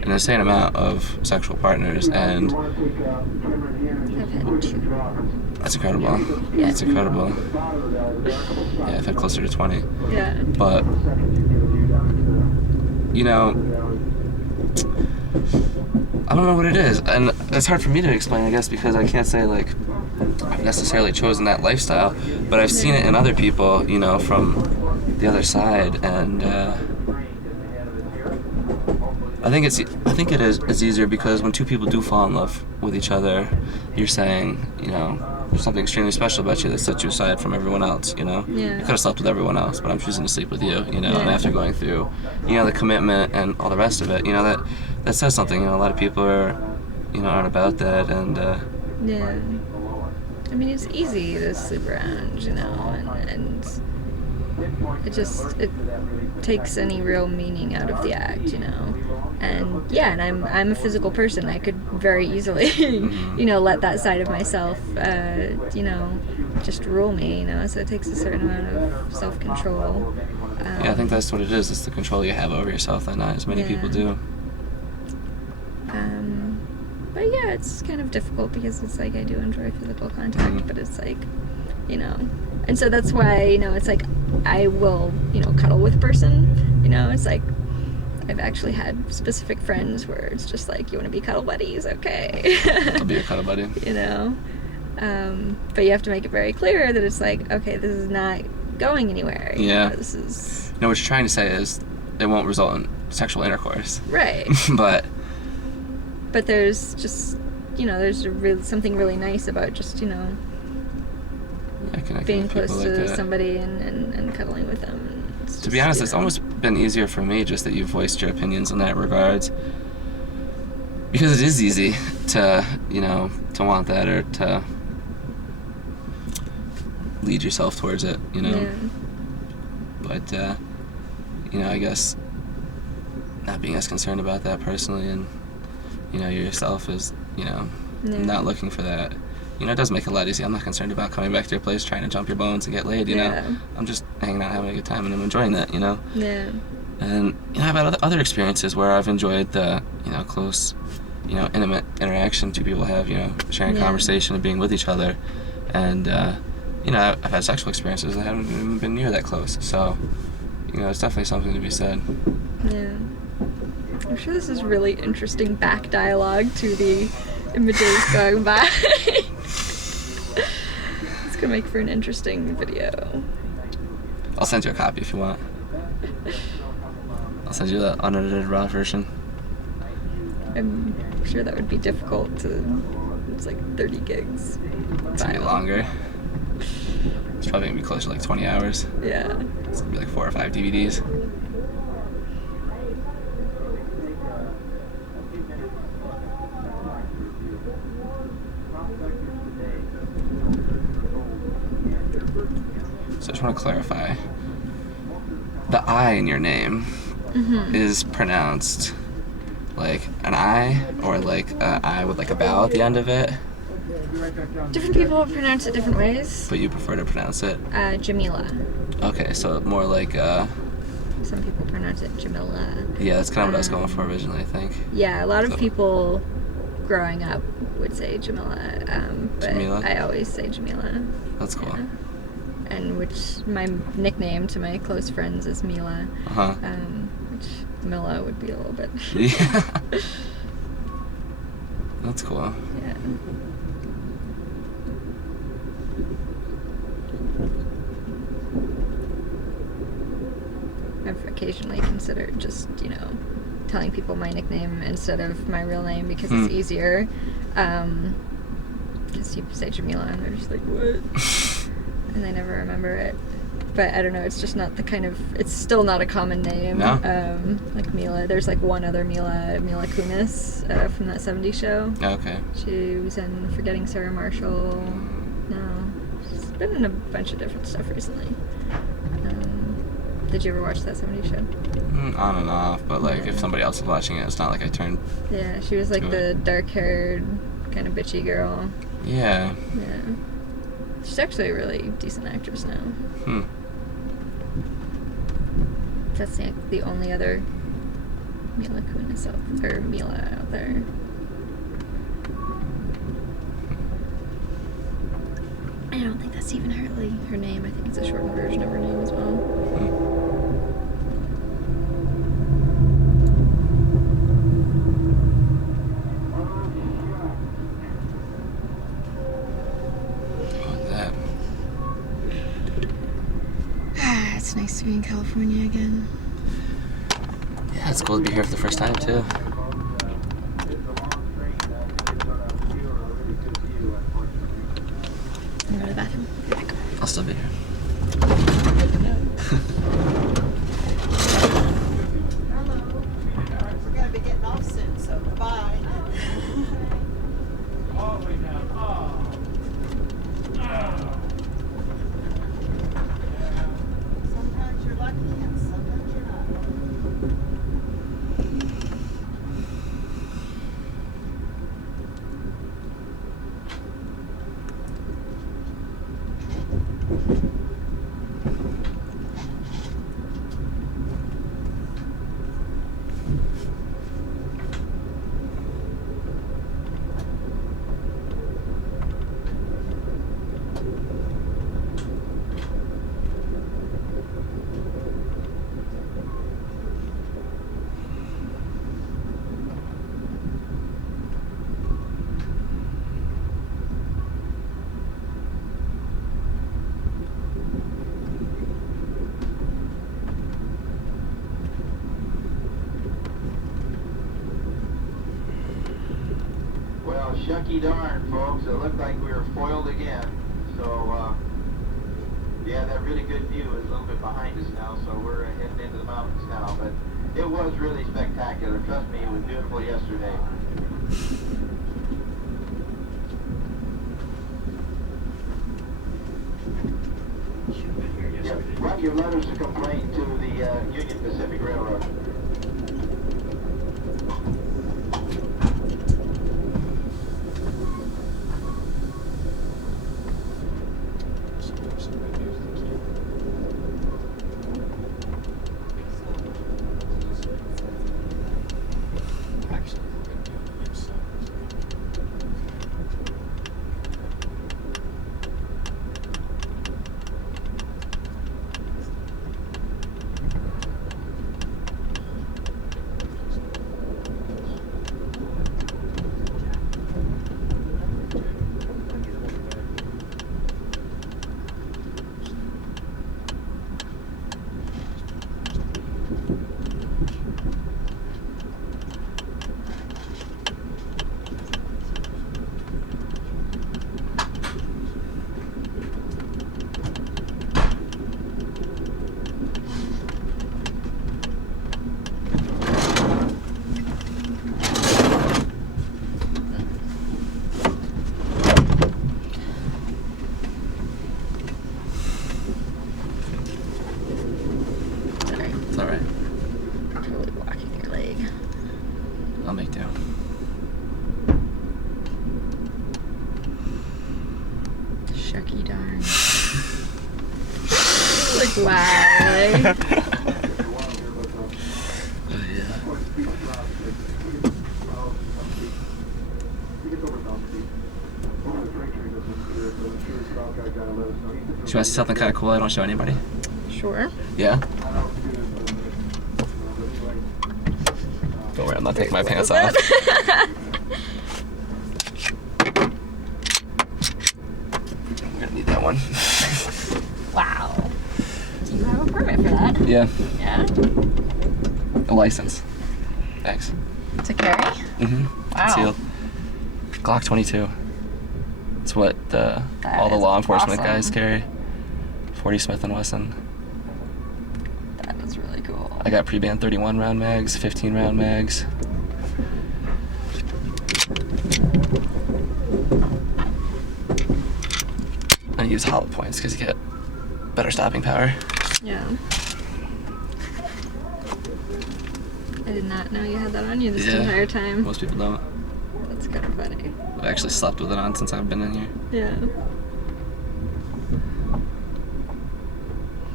an insane amount of sexual partners, and I've had 2. that's incredible. Yeah. It's incredible. Yeah, I've had closer to 20. Yeah. But, you know, I don't know what it is. And it's hard for me to explain, I guess, because I can't say, like, I've necessarily chosen that lifestyle. But I've seen it in other people, you know, from the other side. And I think it's easier because when two people do fall in love with each other, you're saying, you know, there's something extremely special about you that sets you aside from everyone else, you know? Yeah. I could have slept with everyone else, but I'm choosing to sleep with you, you know? And Yeah. after going through, you know, the commitment and all the rest of it, you know, that says something. You know, a lot of people are, you know, aren't about that, and Yeah. I mean, it's easy to sleep around, you know, and it takes any real meaning out of the act, you know. And yeah, and I'm a physical person. I could very easily, you know, let that side of myself, you know, just rule me, you know. So it takes a certain amount of self-control. yeah, I think that's what it is. It's the control you have over yourself that not as many people do. But yeah, it's kind of difficult because it's like I do enjoy physical contact, but it's like, you know, and so that's why, you know, it's like I will, you know, cuddle with a person, you know. It's like I've actually had specific friends where it's just like, you want to be cuddle buddies, okay. I'll be your cuddle buddy. You know, but you have to make it very clear that it's like, okay, this is not going anywhere. You Yeah. know, this is No, what you're trying to say is it won't result in sexual intercourse. right. But there's just, you know, there's something really nice about just, you know, yeah, connecting being with close people to like that. somebody and cuddling with them. It's To just, be honest, you it's know. almost been easier for me just that you've voiced your opinions in that regards. Because it is easy to, you know, to want that or to lead yourself towards it, you know. Yeah. But, you know, I guess not being as concerned about that personally, and, you know, yourself is, you know, Yeah. not looking for that. You know, it does make it a lot easier. I'm not concerned about coming back to your place trying to jump your bones and get laid, you Yeah. know. I'm just hanging out, having a good time, and I'm enjoying that, you know. Yeah. And, you know, I've had other experiences where I've enjoyed the, you know, close, you know, intimate interaction two people have, you know, sharing Yeah. conversation and being with each other. And, you know, I've had sexual experiences that haven't even been near that close. So, you know, it's definitely something to be said. Yeah. I'm sure this is really interesting back dialogue to the images going by. It's gonna make for an interesting video. I'll send you a copy if you want. I'll send you the unedited raw version. I'm sure that would be difficult to. It's like 30 gigs. It's gonna be longer. It's probably gonna be closer to like 20 hours. Yeah. It's gonna be like 4 or 5 DVDs. So I just want to clarify. The I in your name is pronounced like an I, or like an I with like a vowel at the end of it, Different people pronounce it different ways. but you prefer to pronounce it. Jamila. Okay, so more like Some people pronounce it Jamila. yeah, that's kind of what I was going for originally, I think. Yeah, a lot of So- people growing up would say Jamila, but Jamila? I always say Jamila. That's cool. Yeah. And which my nickname to my close friends is Mila, Uh-huh. which Mila would be a little bit. Yeah. That's cool. Yeah. I've occasionally considered just, telling people my nickname instead of my real name because it's easier. Because you say Jamila and they're just like, what? And they never remember it. But I don't know, it's just not the kind of, it's still not a common name. No? Like Mila. There's like one other Mila Kunis from that 70s show. Okay. She was in Forgetting Sarah Marshall. No, she's been in a bunch of different stuff recently. Did you ever watch that 70s show? On and off, but like if somebody else is watching it, it's not like I turned. Yeah, she was like the dark-haired, kind of bitchy girl. Yeah. Yeah. She's actually a really decent actress now. That's the only other Mila Kunis out there. I don't think that's even her name. I think it's a shortened version of her name as well. What's that? It's nice to be in California again. Yeah, it's cool to be here for the first time too. I'm going to the bathroom. Be back. I'll still be here. We're gonna be getting off soon, so goodbye. Sometimes you're lucky and sometimes you're not. Well, shucky darn, folks. It looked like we were foiled again. So, yeah, that really good view is a little bit behind us now, so we're heading into the mountains now. But it was really spectacular. Trust me, it was beautiful yesterday. Yeah, write your letters of complaint to the Union Pacific Railroad. Shucky darn. Like, wow. She wants to see something kind of cool I don't show anybody. Sure. Yeah? Don't worry, I'm not taking my pants off. I'm gonna need that one. Wow. Do you have a permit for that? Yeah. Yeah? A license. Thanks. To carry? Mm-hmm. Wow. Sealed. Glock 22. It's what all the is law enforcement awesome. guys carry. 40 Smith & Wesson. That is really cool. I got pre-band 31 round mags, 15 round mags. I use hollow points because you get better stopping power. Yeah. I did not know you had that on you this Yeah. entire time. Most people don't. That's kind of funny. I've actually slept with it on since I've been in here. Yeah.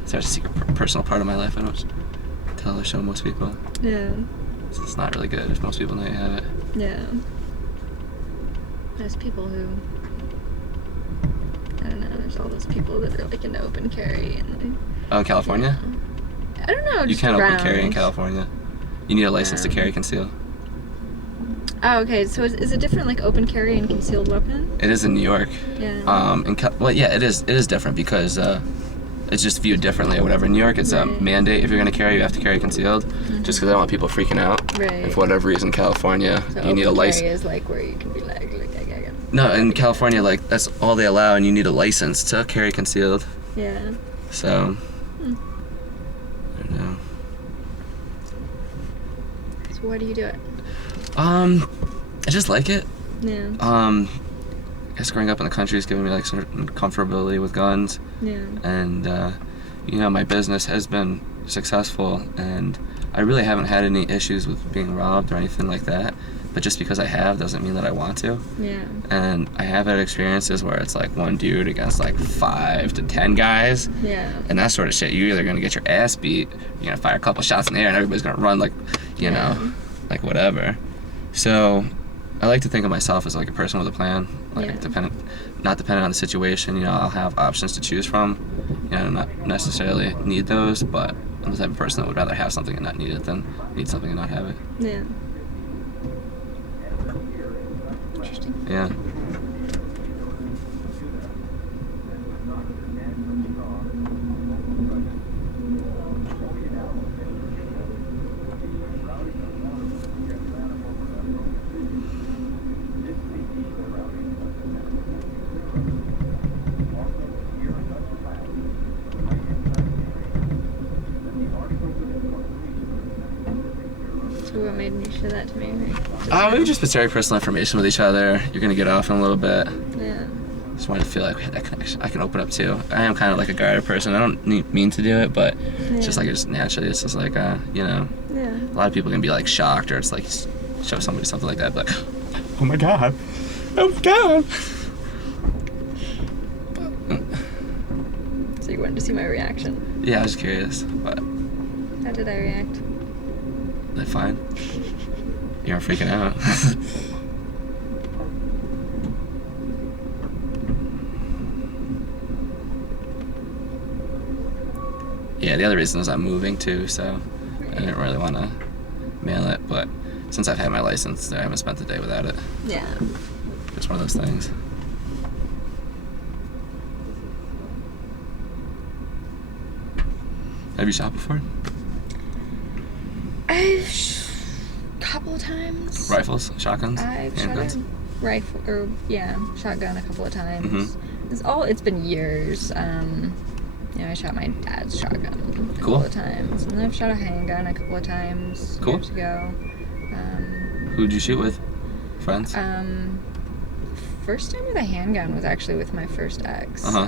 It's a secret personal part of my life I don't tell or show most people. Yeah. It's not really good if most people know you have it. Yeah. There's people who, I don't know, there's all those people that are like into open carry and they, Oh, in California? I don't know, You just can't around. open carry in California. You need a license to carry conceal. Oh, okay, so is it different, like open carry and concealed weapon? It is in New York. Yeah. Well, yeah, it is different because it's just viewed differently or whatever. In New York, it's a Right. mandate. If you're going to carry, you have to carry concealed. Just because I don't want people freaking out. Right. And for whatever reason, California, So you need a open license. carry is like where you can be like No, in California, like, that's all they allow, and you need a license to carry concealed. yeah. So, I don't know. So why do you do it? I just like it. Yeah. I guess growing up in the country has given me, like, certain comfortability with guns. Yeah. And my business has been successful, and I really haven't had any issues with being robbed or anything like that. But just because I have doesn't mean that I want to. Yeah. And I have had experiences where it's like one dude against like 5 to 10 guys, Yeah. and that sort of shit. You're either gonna get your ass beat, you're gonna fire a couple shots in the air, and everybody's gonna run like, you know, like whatever. So I like to think of myself as like a person with a plan, like Yeah. not dependent on the situation. You know, I'll have options to choose from. You know, not necessarily need those, but I'm the type of person that would rather have something and not need it than need something and not have it. Yeah. Interesting. Yeah. So what made you show that to me? We've just been sharing personal information with each other. You're gonna get off in a little bit. Yeah. Just wanted to feel like we had that connection. I can open up too. I am kind of like a guarded person. I don't mean to do it, but it's just like, it's just naturally. It's just like, you know, Yeah. a lot of people can be like shocked, or it's like show somebody something like that, like, oh my god, oh my god. So you wanted to see my reaction. Yeah, I was curious, but How did I react? they're fine. You aren't freaking out. Yeah, the other reason is I'm moving too, so I didn't really want to mail it, but since I've had my license, I haven't spent the day without it. Yeah. It's one of those things. Have you shot before? Couple of times. Rifles, shotguns, I've shot handguns? a rifle, or shotgun a couple of times. Mhm. It's been years. I shot my dad's shotgun a Cool. couple of times, and I've shot a handgun a couple of times Cool. years ago. Who'd you shoot with? Friends? First time with a handgun was actually with my first ex. Uh-huh.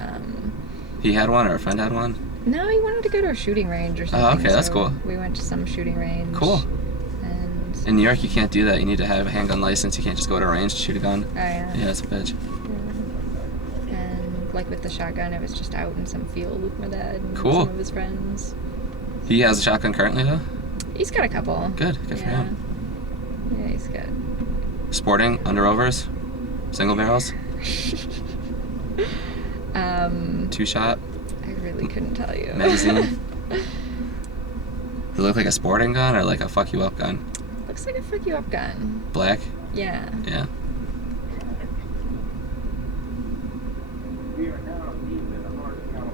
He had one, or a friend had one? No, he wanted to go to a shooting range or something. okay, that's so cool. We went to some shooting range. Cool. And In New York, you can't do that. You need to have a handgun license. You can't just go to a range to shoot a gun. yeah. Yeah, that's a bitch. And like with the shotgun, I was just out in some field with my dad and Cool. some of his friends. He has a shotgun currently, though? He's got a couple. Good for Yeah. him. Yeah, he's good. Sporting, under-overs, single barrels, 2-shot, I really couldn't tell you. magazine. Does it look like a sporting gun or like a fuck-you-up gun? Looks like a fuck you up gun. Black? Yeah. Yeah.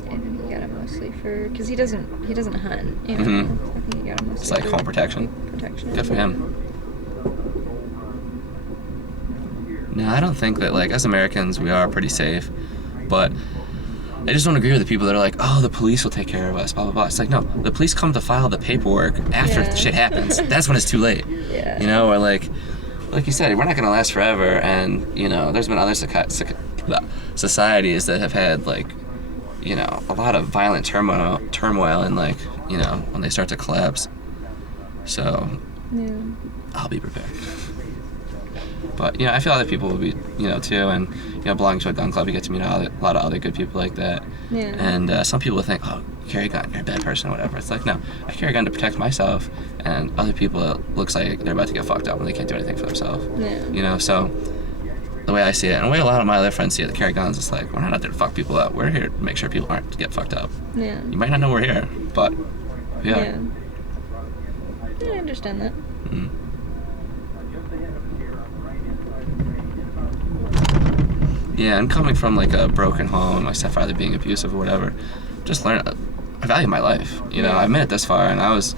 I think he got it mostly for, because he doesn't hunt. You know? Mhm. I think he got it mostly It's like for home protection. protection. Good for him. No, I don't think that, like, as Americans, we are pretty safe. But I just don't agree with the people that are like, oh, the police will take care of us, blah, blah, blah. It's like, no, the police come to file the paperwork after Yeah. shit happens. That's when it's too late. Yeah. You know, or like you said, we're not going to last forever. And, you know, there's been other societies that have had, like, you know, a lot of violent turmoil and, like, you know, when they start to collapse. So Yeah. I'll be prepared. But, you know, I feel other people will be, you know, too. And, you know, belonging to a gun club, you get to meet a lot of other good people like that. Yeah. And some people think, oh, you carry a gun, you're a bad person or whatever. It's like, no, I carry a gun to protect myself. And other people, it looks like they're about to get fucked up and they can't do anything for themselves. Yeah. You know, so the way I see it, and the way a lot of my other friends see it that carry guns, it's like, we're not out there to fuck people up. We're here to make sure people aren't to get fucked up. Yeah. You might not know we're here, but yeah. Yeah, I understand that. Mhm. Yeah, and coming from like a broken home, my stepfather being abusive or whatever, just learn. I value my life. You know, I made it this far, and I was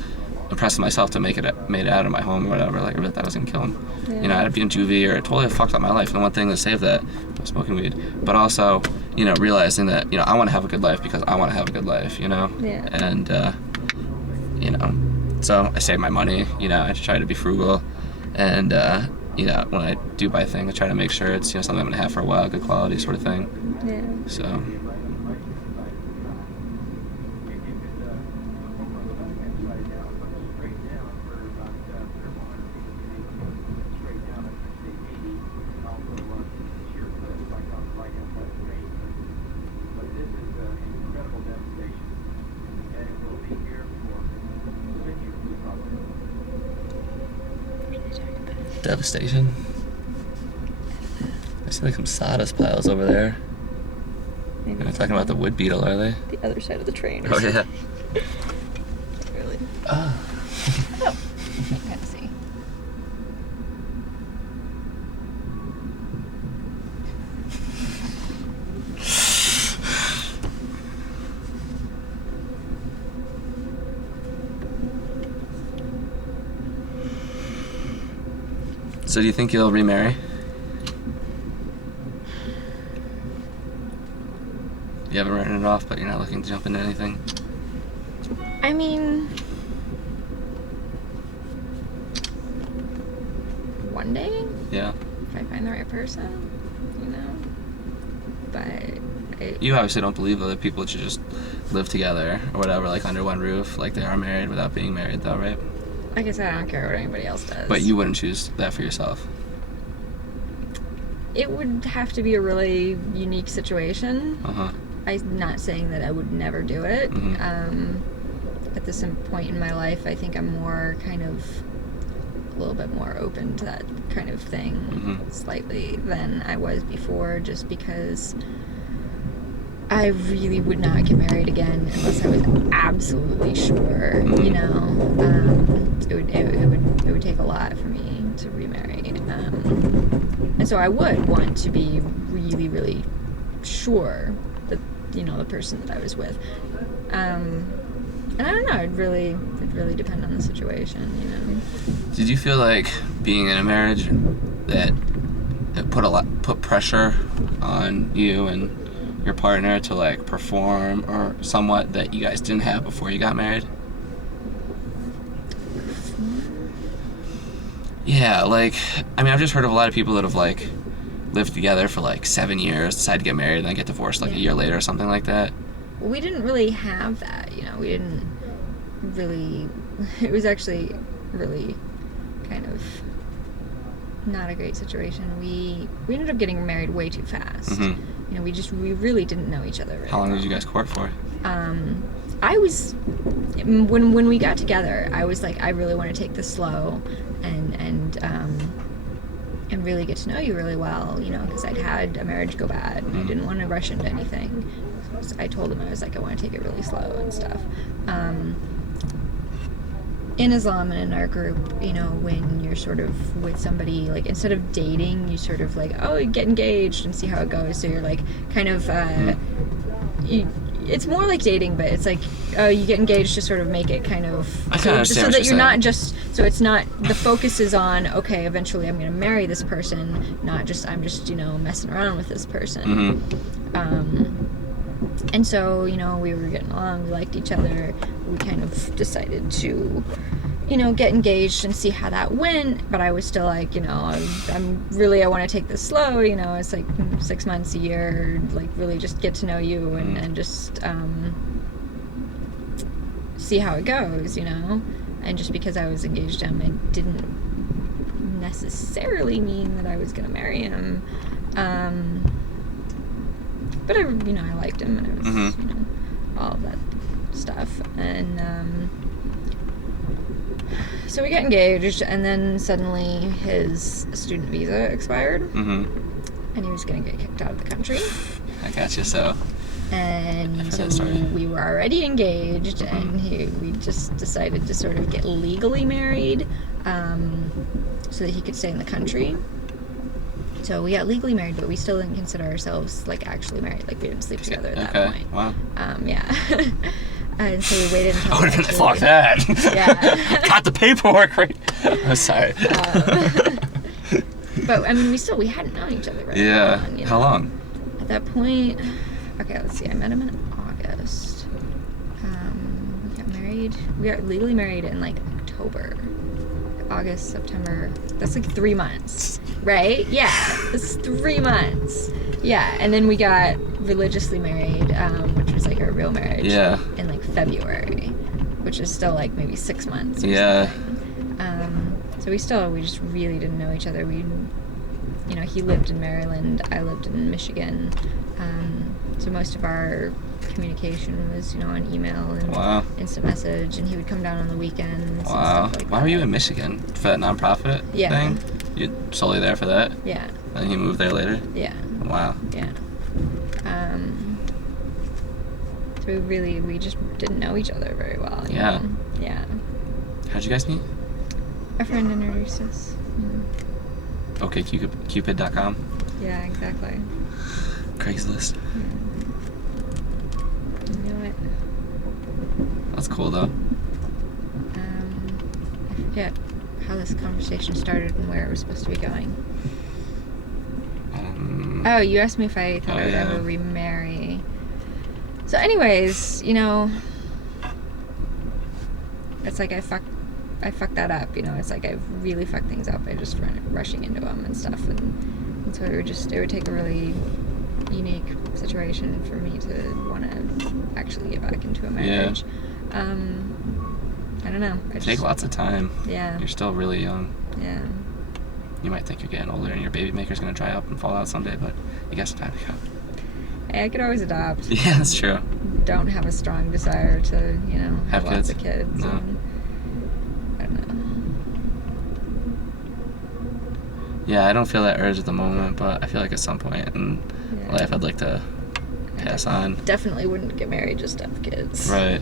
impressed with myself to made it out of my home or whatever. Like I really thought I was gonna kill him. Yeah. You know, I'd be in juvie or totally fucked up my life. And the one thing that saved that was smoking weed, but also, you know, realizing that you know I want to have a good life because I want to have a good life. You know. Yeah. And you know, so I save my money. You know, I try to be frugal, and you know, when I do buy things, I try to make sure it's, you know, something I'm gonna have for a while, good quality sort of thing. Yeah. So. Devastation. I see like some sawdust piles over there. Maybe They're talking about the wood beetle, are they? the other side of the train. Oh yeah. Really. Oh. Oh. I can kind of see. So do you think you'll remarry? You haven't written it off, but you're not looking to jump into anything? I mean, one day, Yeah. if I find the right person, you know. But You obviously don't believe that people should just live together or whatever, like under one roof, like they are married without being married though, right? like I said, I don't care what anybody else does. But you wouldn't choose that for yourself. It would have to be a really unique situation. Uh-huh. I'm not saying that I would never do it. Mhm. At this point in my life, I think I'm more kind of a little bit more open to that kind of thing Mhm. slightly than I was before, just because I really would not get married again unless I was absolutely sure. You know, it would take a lot for me to remarry, and so I would want to be really, really sure that, you know, the person that I was with. And I don't know. It'd really depend on the situation. You know. Did you feel like being in a marriage that it put pressure on you and your partner to like perform or somewhat that you guys didn't have before you got married? Yeah, like, I mean, I've just heard of a lot of people that have like lived together for like 7 years, decide to get married, and then get divorced like a year later or something like that. We didn't really have that, you know. We didn't really. It was actually really kind of not a great situation. We ended up getting married way too fast. Mm-hmm. You know, we really didn't know each other very How long well. did you guys court for? I was when we got together, I was like, I really want to take this slow and really get to know you really well, you know, because I'd had a marriage go bad and I didn't want to rush into anything. So I told him, I was like, I want to take it really slow and stuff. In Islam and in our group, you know, when you're sort of with somebody, like, instead of dating, you sort of like, oh, you get engaged and see how it goes. So you're like kind of it's more like dating, but it's like, oh, you get engaged to sort of make it kind of I kinda understand so what that you're you're not saying. just, so it's not, the focus is on, okay, eventually I'm going to marry this person, not just, I'm just, you know, messing around with this person. And so, you know, we were getting along, we liked each other, we kind of decided to, you know, get engaged and see how that went, but I was still like, you know, I want to take this slow, you know, it's like 6 months, a year, like really just get to know you and just see how it goes, you know, and just because I was engaged to him, it didn't necessarily mean that I was going to marry him, but I, you know, I liked him and I was, you know, all of that stuff, and so we got engaged, and then suddenly his student visa expired, and he was going to get kicked out of the country. I gotcha. So. And so that story. we were already engaged, and we just decided to sort of get legally married, so that he could stay in the country. So we got legally married, but we still didn't consider ourselves like actually married. Like we didn't sleep together at that point. Wow. Yeah. And so we waited until. I would have been like, fuck that. Yeah. Got the paperwork right. I'm sorry. But I mean, we hadn't known each other very Yeah. long, you know? How long? At that point, okay, let's see. I met him in August. We got married. We got legally married in like October. August, September. That's like 3 months, right? Yeah, that's 3 months. Yeah, and then we got religiously married, which was like our real marriage. Yeah. In like February, which is still like maybe 6 months. Or Yeah. something. So we just really didn't know each other. You know, he lived in Maryland, I lived in Michigan. So most of our communication was, you know, on email and Wow. instant message, and he would come down on the weekends. Wow. And stuff like Why that. were you in Michigan? For that nonprofit Yeah. thing? You solely there for that? Yeah, And you moved there later? yeah, Wow. yeah. So we just didn't know each other very well. you Yeah. know? Yeah. How'd you guys meet? A friend introduced us. Okay, Cupid.com. Yeah, exactly. Craigslist. You knew it. That's cool though. I forget how this conversation started and where it was supposed to be going. Oh, you asked me if I thought I would ever remarry. So anyways, you know, it's like I fucked that up, you know, it's like I really fucked things up by just rushing into them and stuff, and so it would take a really unique situation for me to want to actually get back into a marriage. I don't know. Take lots of time. Yeah. You're still really young. Yeah. You might think you're getting older and your baby maker's gonna dry up and fall out someday, but you got some time to go. Hey, I could always adopt. Yeah, that's true. Don't have a strong desire to, you know, Have lots kids? of kids. No. And, I don't know. Yeah, I don't feel that urge at the moment, but I feel like at some point in Yeah. life I'd like to pass on. Definitely wouldn't get married just to have kids. Right.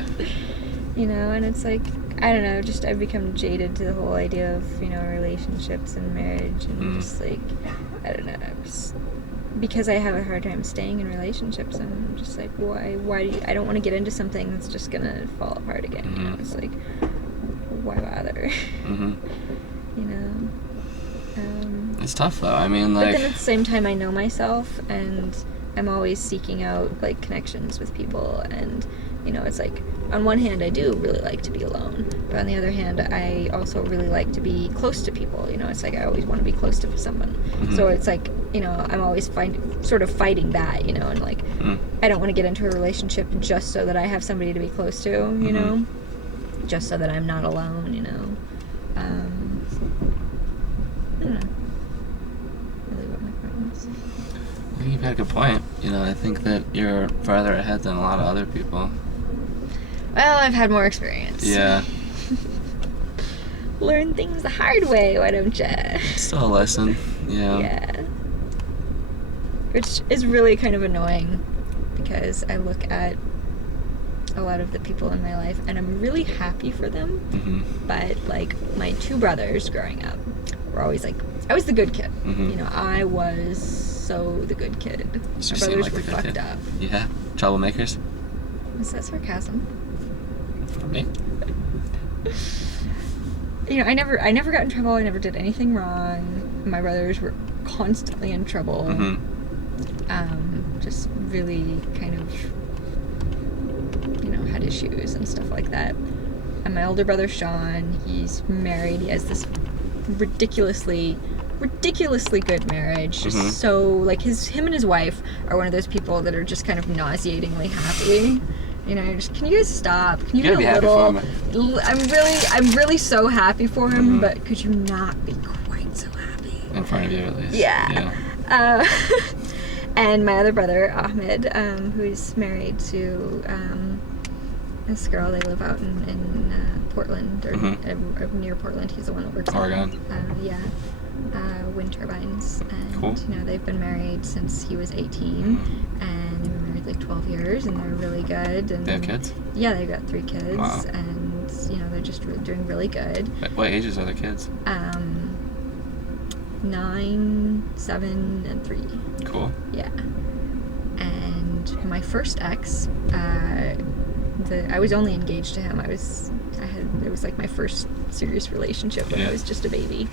You know, and it's like, I don't know, just I've become jaded to the whole idea of, you know, relationships and marriage, and just like, I don't know, because I have a hard time staying in relationships, and I'm just like, why do you, I don't want to get into something that's just gonna fall apart again, you know, it's like, why bother? You know? It's tough though. I mean, like. But then at the same time, I know myself, and I'm always seeking out like connections with people, and you know, it's like on one hand I do really like to be alone, but on the other hand I also really like to be close to people. You know, it's like I always want to be close to someone. So it's like, you know, I'm always sort of fighting that, you know, and like I don't want to get into a relationship just so that I have somebody to be close to, you know, just so that I'm not alone, you know. I don't know. think you've got a good point. You know, I think that you're farther ahead than a lot of other people. Well, I've had more experience. Yeah. Learn things the hard way, why don't ya? Still a lesson. Yeah. Yeah. Which is really kind of annoying because I look at a lot of the people in my life and I'm really happy for them. Mm-hmm. But like my two brothers growing up were always like, I was the good kid. Mm-hmm. You know, I was so the good kid. You My seem brothers like were the good fucked kid. up. Yeah. Troublemakers? Is that sarcasm? For me? You know, I never got in trouble. I never did anything wrong. My brothers were constantly in trouble. Mm-hmm. Just really kind of, you know, had issues and stuff like that. And my older brother Sean, he's married. He has this ridiculously good marriage. Just Mhm. so like him and his wife are one of those people that are just kind of nauseatingly happy. You know, just can you guys stop? Can you You gotta be be a happy little? for I'm really so happy for him, Mhm. but could you not be quite so happy? In front of you, at least. Yeah. And my other brother Ahmed, who's married to this girl. They live out in Portland or Mhm. near Portland. He's the one that works Oregon. on wind turbines, and Cool. you know they've been married since he was 18, and they've been married like 12 years, and they're really good. And They have kids? Yeah, they've got 3 kids, Wow. and you know they're just doing really good. What ages are the kids? 9, 7, and 3. Cool. Yeah. And my first ex, I was only engaged to him. It was like my first serious relationship when I Yeah. was just a baby.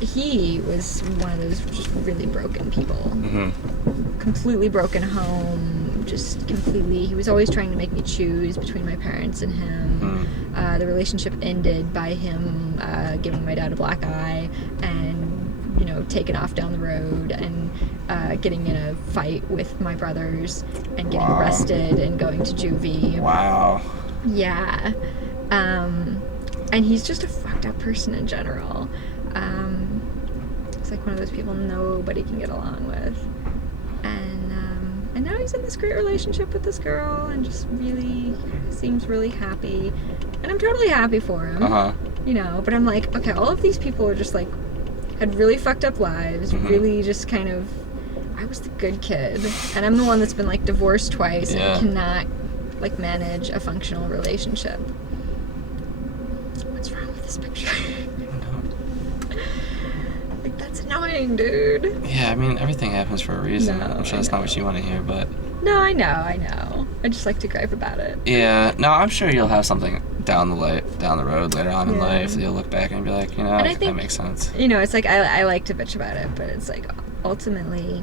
He was one of those just really broken people. Mm-hmm. Completely broken home, just completely. He was always trying to make me choose between my parents and him. The relationship ended by him giving my dad a black eye and, you know, taking off down the road and getting in a fight with my brothers and getting Wow. arrested and going to juvie. Wow. Yeah. And he's just a fucked up person in general. He's like one of those people nobody can get along with. And now he's in this great relationship with this girl and just really seems really happy. And I'm totally happy for him. Uh-huh. You know, but I'm like, okay, all of these people are just like, had really fucked up lives, Mhm. really just kind of, I was the good kid. And I'm the one that's been like divorced twice Yeah. and cannot like manage a functional relationship. What's wrong with this picture? Like, that's annoying, dude. Yeah, I mean, everything happens for a reason. No, I'm sure I that's not what know. you want to hear, but... No, I know. I just like to gripe about it. Yeah, no, I'm sure you'll have something down the road later on in Yeah. life that you'll look back and be like, you know, And I that think- makes sense. You know, it's like, I like to bitch about it, but it's like, ultimately,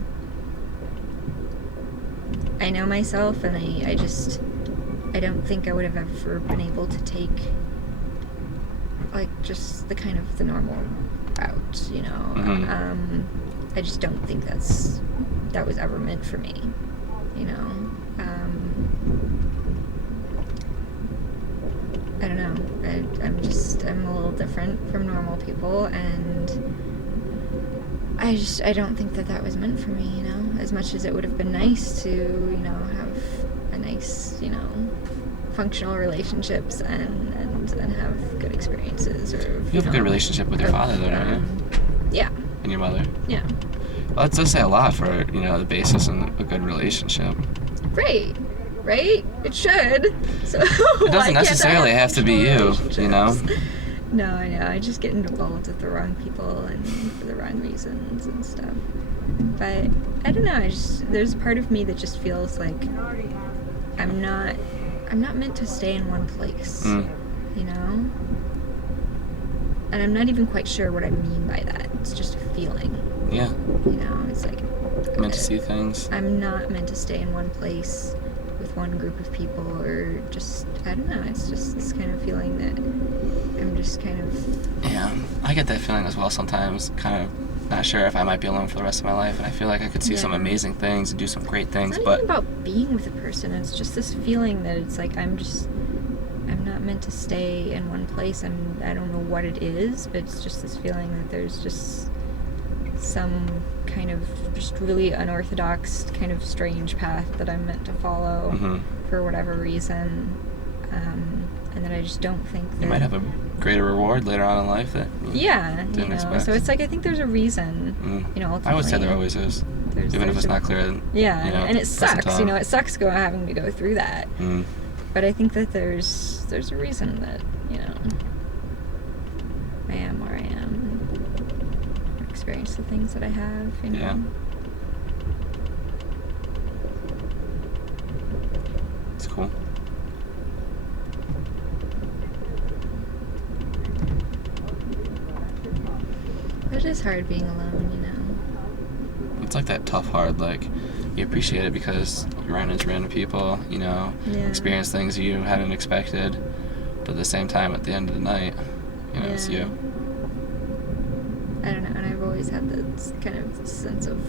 I know myself, and I don't think I would have ever been able to take, like, just the normal route, you know? Mhm. I just don't think that was ever meant for me, you know? I don't know. I'm a little different from normal people, and I don't think that was meant for me, you know? As much as it would have been nice to, you know, have a nice, you know, functional relationships and have good experiences, or You have a good relationship with your father, though, don't you? Yeah. And your mother? Yeah. Well, that does say a lot for, you know, the basis in a good relationship. Great. Right? It should. So It doesn't necessarily have to be you, you know? No, I know. I just get involved with the wrong people and for the wrong reasons and stuff. But I don't know. There's a part of me that just feels like I'm not meant to stay in one place. You know? And I'm not even quite sure what I mean by that. It's just a feeling. Yeah. You know, it's like Meant to see things. I'm not meant to stay in one place with one group of people, or just, I don't know, it's just this kind of feeling that I'm just kind of... Yeah, I get that feeling as well sometimes. Kind of not sure if I might be alone for the rest of my life, and I feel like I could see some Yeah. amazing things and do some great things, It's not but even about being with a person, it's just this feeling that it's like I'm not meant to stay in one place. I don't know what it is, but it's just this feeling that there's just some kind of just really unorthodox, kind of strange path that I'm meant to follow Mm-hmm. for whatever reason, and that I just don't think that... You might have a greater reward later on in life that you Yeah, you didn't know, expect. so it's like, I think there's a reason, you know, ultimately. I would say there always is, There's even if it's a- not clear. Yeah, you know, and at it the present sucks, time. you know, it sucks having to go through that. Mm. But I think that there's a reason that, you know, I am where I am, and experience the things that I have, you know. Yeah. It's cool. But it is hard being alone, you know. It's like that tough, hard, like, you appreciate it because you run into random people, you know, Yeah. experience things you hadn't expected, but at the same time, at the end of the night, you know, it's Yeah. you. I don't know, and I've always had this kind of sense of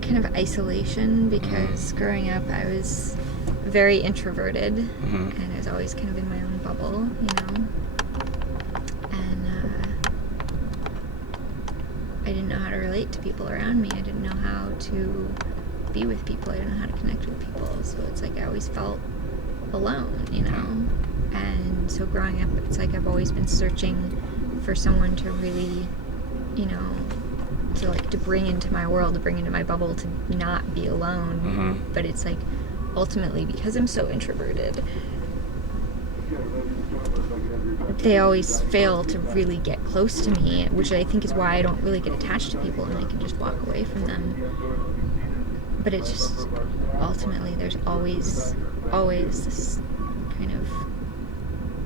kind of isolation because growing up I was very introverted Mm-hmm. and I was always kind of in my own bubble, you know. And I didn't know how to relate to people around me. I didn't know how to be with people. I didn't know how to connect with people. So it's like I always felt alone, you know. And so growing up, it's like I've always been searching for someone to really, you know, to bring into my world, to bring into my bubble, to not be alone. Mm-hmm. But it's like ultimately because I'm so introverted, they always fail to really get close to me, which I think is why I don't really get attached to people and I can just walk away from them. But it's just ultimately there's always this kind of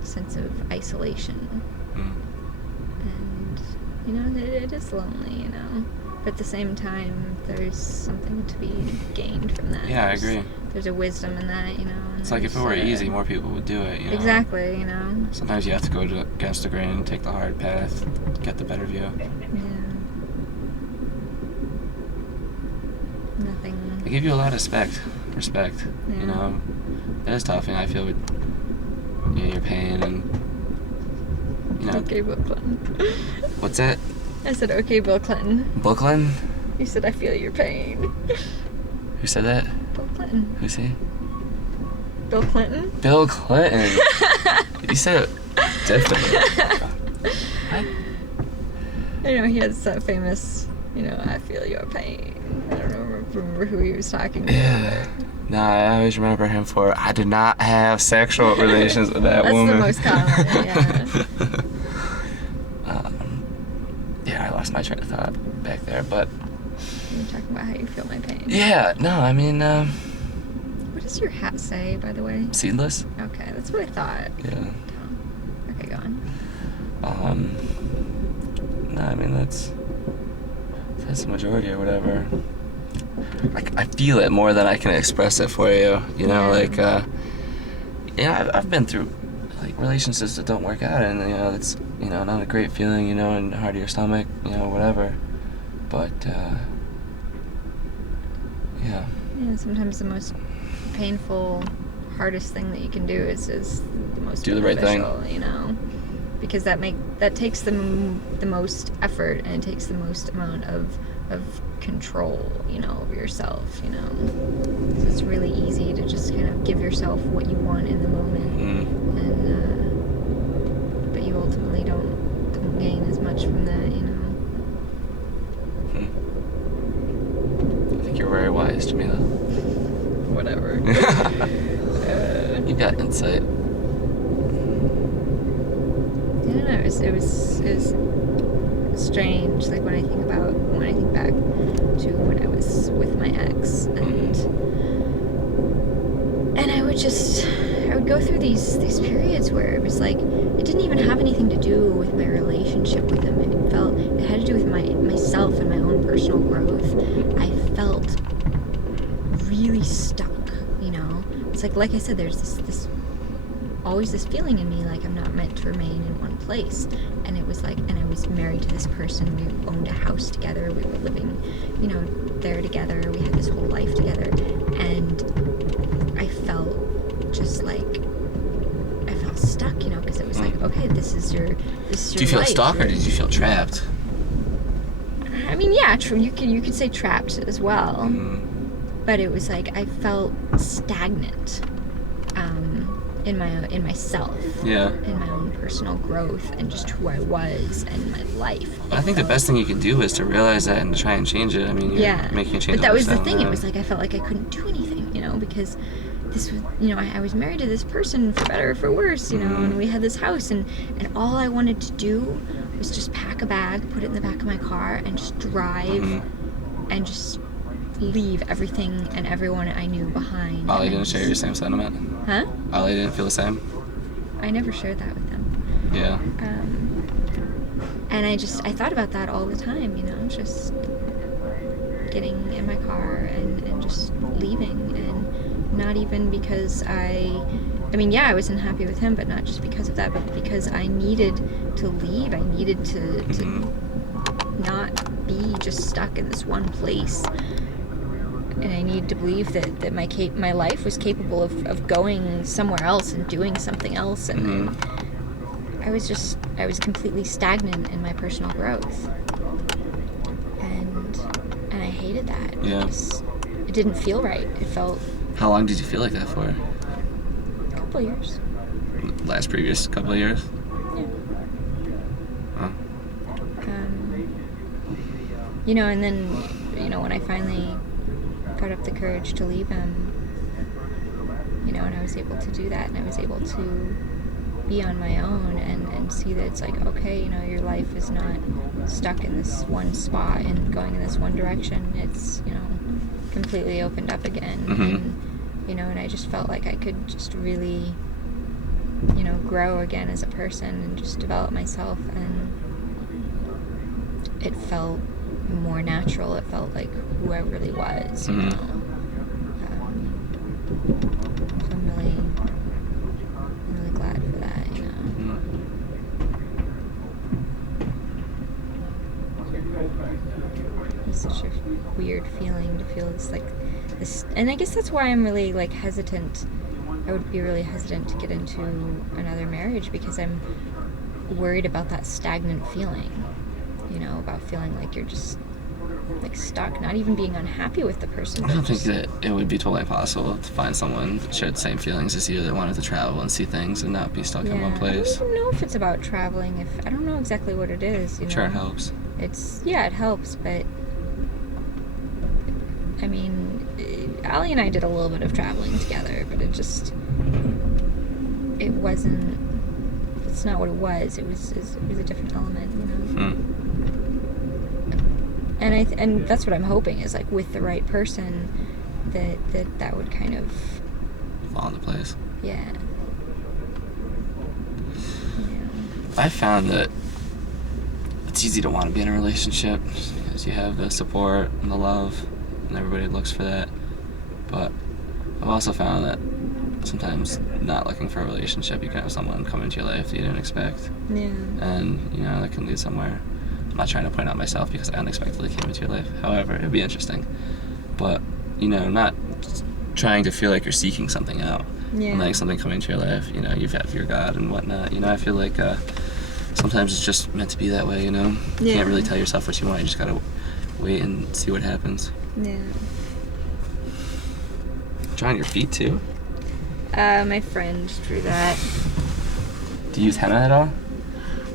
sense of isolation. Mm. And, you know, it is lonely, you know. But at the same time, there's something to be gained from that. Yeah, I agree. There's a wisdom in that, you know. And It's like if it were easy, more people would do it, you know. Exactly, you know. Sometimes you have to go against the grain, take the hard path, get the better view. Yeah. Nothing. They give you a lot of respect, Yeah. you know. It is tough, and I feel with your pain and, you know. Okay, Bill Clinton. What's that? I said, okay, Bill Clinton. Brooklyn? You said, I feel your pain. Who said that? Bill Clinton. Who's he? Bill Clinton? Bill Clinton. You said it differently. I know he has that famous, you know, I feel your pain. I don't remember who he was talking to. Yeah. No, I always remember him for, I did not have sexual relations with that That's woman. the most common, yeah. Yeah, I lost my train of thought back there, but You're talking about how you feel my pain. yeah, no, I mean, What does your hat say, by the way? seedless. Okay, that's what I thought. Yeah. Okay, go on. No, I mean that's the majority or whatever. Like I feel it more than I can express it for you. You know, Yeah. like yeah, I've been through like relationships that don't work out, and you know it's not a great feeling, and hard to your stomach, whatever. But yeah. Yeah, sometimes the most painful, hardest thing that you can do is the most Do the right thing. beneficial, because that takes the most effort and it takes the most amount of control, over yourself, So it's really easy to just kind of give yourself what you want in the moment, and but you ultimately don't gain as much from that, I think you're very wise, Jamila. Whatever. You've got insight. I don't know. It was strange. Like when I think back to when I was with my ex, and I would go through these periods where it was like it didn't even have anything to do with my relationship with him. It had to do with myself and my own personal growth. I felt really stuck. It's like I said, there's this always this feeling in me like I'm not meant to remain in one place. And it was like, and I was married to this person. We owned a house together. We were living, there together. We had this whole life together. And I felt just like, I felt stuck, because it was like, okay, this is your Did you feel life. stuck or did you feel trapped? I mean, yeah, true. You could say trapped as well, Mm-hmm. but it was like I felt stagnant in myself, Yeah. in my own personal growth, and just who I was and my life. I think the best thing you can do is to realize that and to try and change it. I mean, you're making a change. But that was the lifestyle thing. now. It was like I felt like I couldn't do anything, because this was, I was married to this person for better or for worse, and we had this house, and all I wanted to do was just pack a bag, put it in the back of my car, and just drive, and just leave everything and everyone I knew behind. Ollie and didn't share your same sentiment? Huh? Ollie didn't feel the same? I never shared that with them. Yeah. And I thought about that all the time, just getting in my car and just leaving, and not even because I was unhappy with him, but not just because of that, but because I needed to leave. I needed to not be just stuck in this one place. And I needed to believe that my life was capable of going somewhere else and doing something else. And I was completely stagnant in my personal growth. And I hated that. Yeah. It didn't feel right. It felt... How long did you feel like that for? A couple years. Previous couple of years? Yeah. Huh. And then, when I finally got up the courage to leave him, and I was able to do that, and I was able to be on my own and see that it's like, okay, your life is not stuck in this one spot and going in this one direction. It's, completely opened up again. And, and I just felt like I could just really, grow again as a person and just develop myself, and it felt more natural. It felt like who I really was, So I'm really glad for that, It's such a weird feeling to feel this, and I guess that's why I'm really hesitant. I would be really hesitant to get into another marriage, because I'm worried about that stagnant feeling, about feeling like you're just stuck, not even being unhappy with the person. I don't think that it would be totally impossible to find someone that shared the same feelings as you, that wanted to travel and see things and not be stuck in one place. I don't even know if it's about traveling. I don't know exactly what it is. I'm sure it helps. It helps, but I mean, Allie and I did a little bit of traveling together, but it's not what it was. It was a different element, And that's what I'm hoping is, with the right person, that would kind of fall into place. Yeah. I found that it's easy to want to be in a relationship because you have the support and the love, and everybody looks for that. But I've also found that sometimes not looking for a relationship, you can have someone come into your life that you didn't expect. Yeah. And, that can lead somewhere. I'm not trying to point out myself because I unexpectedly came into your life. However, it'd be interesting. But, not trying to feel like you're seeking something out. Yeah. And letting something come into your life, you have your God and whatnot. I feel like sometimes it's just meant to be that way, You can't really tell yourself what you want. You just gotta wait and see what happens. Yeah. Drawing your feet too? My friend drew that. Do you use henna at all?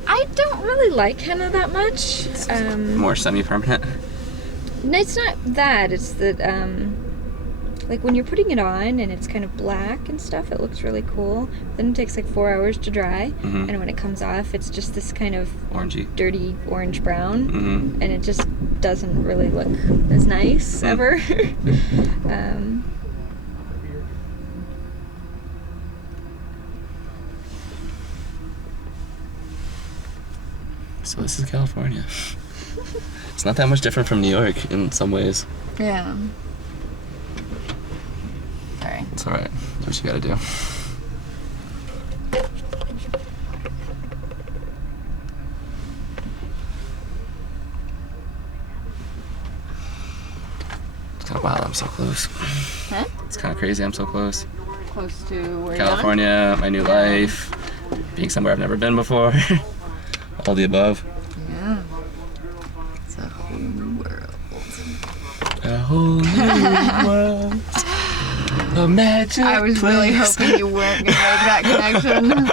I don't really like henna that much. More semi-permanent? No, it's not that. It's that, when you're putting it on and it's kind of black and stuff, it looks really cool. Then it takes 4 hours to dry, and when it comes off, it's just this kind of orangey, dirty orange brown, and it just doesn't really look as nice ever. So this is California. It's not that much different from New York in some ways. Yeah. Sorry. It's alright. Do what you gotta do. It's kind of wild I'm so close. Huh? It's kind of crazy I'm so close. Close to where California, my new life, being somewhere I've never been before. All the above. Yeah. So new world. A whole new world. A magic I was really hoping you weren't gonna make that connection.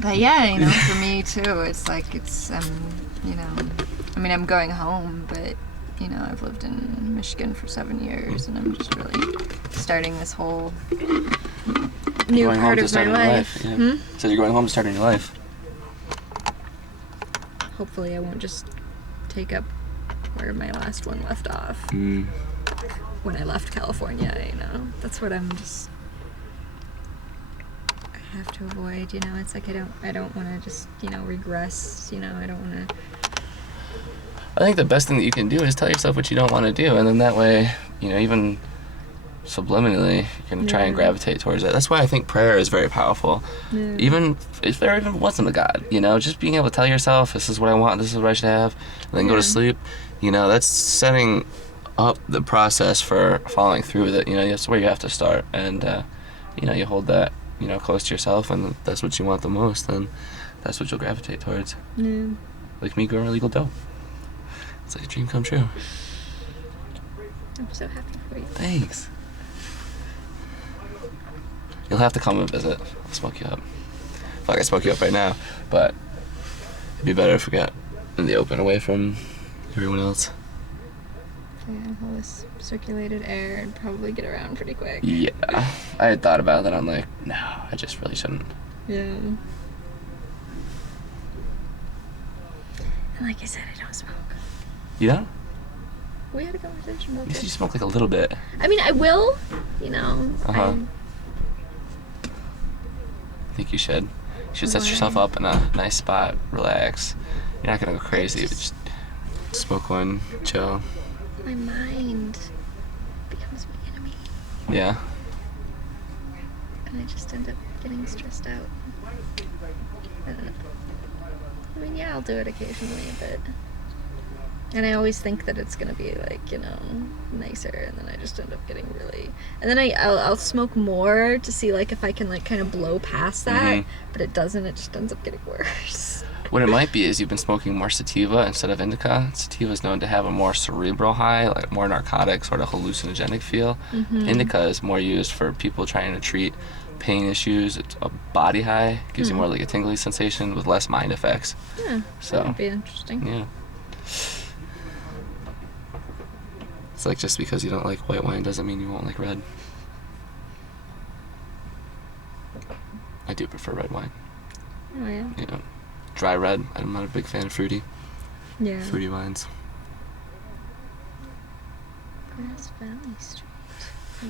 But yeah, you know, for me too, it's like you know, I mean, I'm going home, but you know, I've lived in Michigan for 7 years, and I'm just really starting this whole new Going home part to of my start a new life. Yeah. So you're going home to start a new life. Hopefully, I won't just take up where my last one left off Mm. when I left California. You know, that's what I have to avoid. You know, it's like I don't want to just, you know, regress. You know, I don't want to. I think the best thing that you can do is tell yourself what you don't want to do, and then that way, you know, even subliminally, you can try and Yeah. gravitate towards it. That's why I think prayer is very powerful. Yeah. Even if there even wasn't a God, you know, just being able to tell yourself, this is what I want, this is what I should have, and then go Yeah. to sleep, you know, that's setting up the process for following through with it. You know, that's where you have to start, and, you know, you hold that, you know, close to yourself, and that's what you want the most, then that's what you'll gravitate towards. Yeah. Like me growing illegal dope. It's like a dream come true. I'm so happy for you. Thanks. You'll have to come and visit. I'll smoke you up. I feel like I smoke you up right now, but it'd be better if we got in the open away from everyone else. Yeah, all this circulated air and probably get around pretty quick. Yeah. I had thought about that. I'm like, no, I just really shouldn't. Yeah. And like I said, I don't smoke. You don't? We had a conversation about You said you this. smoke like a little bit. I mean, I will, you know. Uh-huh. I think you should. You should set yourself up in a nice spot, relax. You're not gonna go crazy, but just smoke one, chill. My mind becomes my enemy, Yeah. and I just end up getting stressed out. I don't know. I mean, yeah, I'll do it occasionally, but. And I always think that it's gonna be like, you know, nicer, and then I just end up getting really. And then I'll smoke more to see like if I can like kind of blow past that, Mhm. but it doesn't. It just ends up getting worse. What it might be is you've been smoking more sativa instead of indica. Sativa is known to have a more cerebral high, like more narcotic, sort of hallucinogenic feel. Indica is more used for people trying to treat pain issues. It's a body high, gives you more like a tingly sensation with less mind effects. Yeah, So, that would be interesting. yeah. It's like just because you don't like white wine doesn't mean you won't like red. I do prefer red wine. Oh yeah. You know, dry red. I'm not a big fan of fruity Yeah. wines. Grass Valley Street.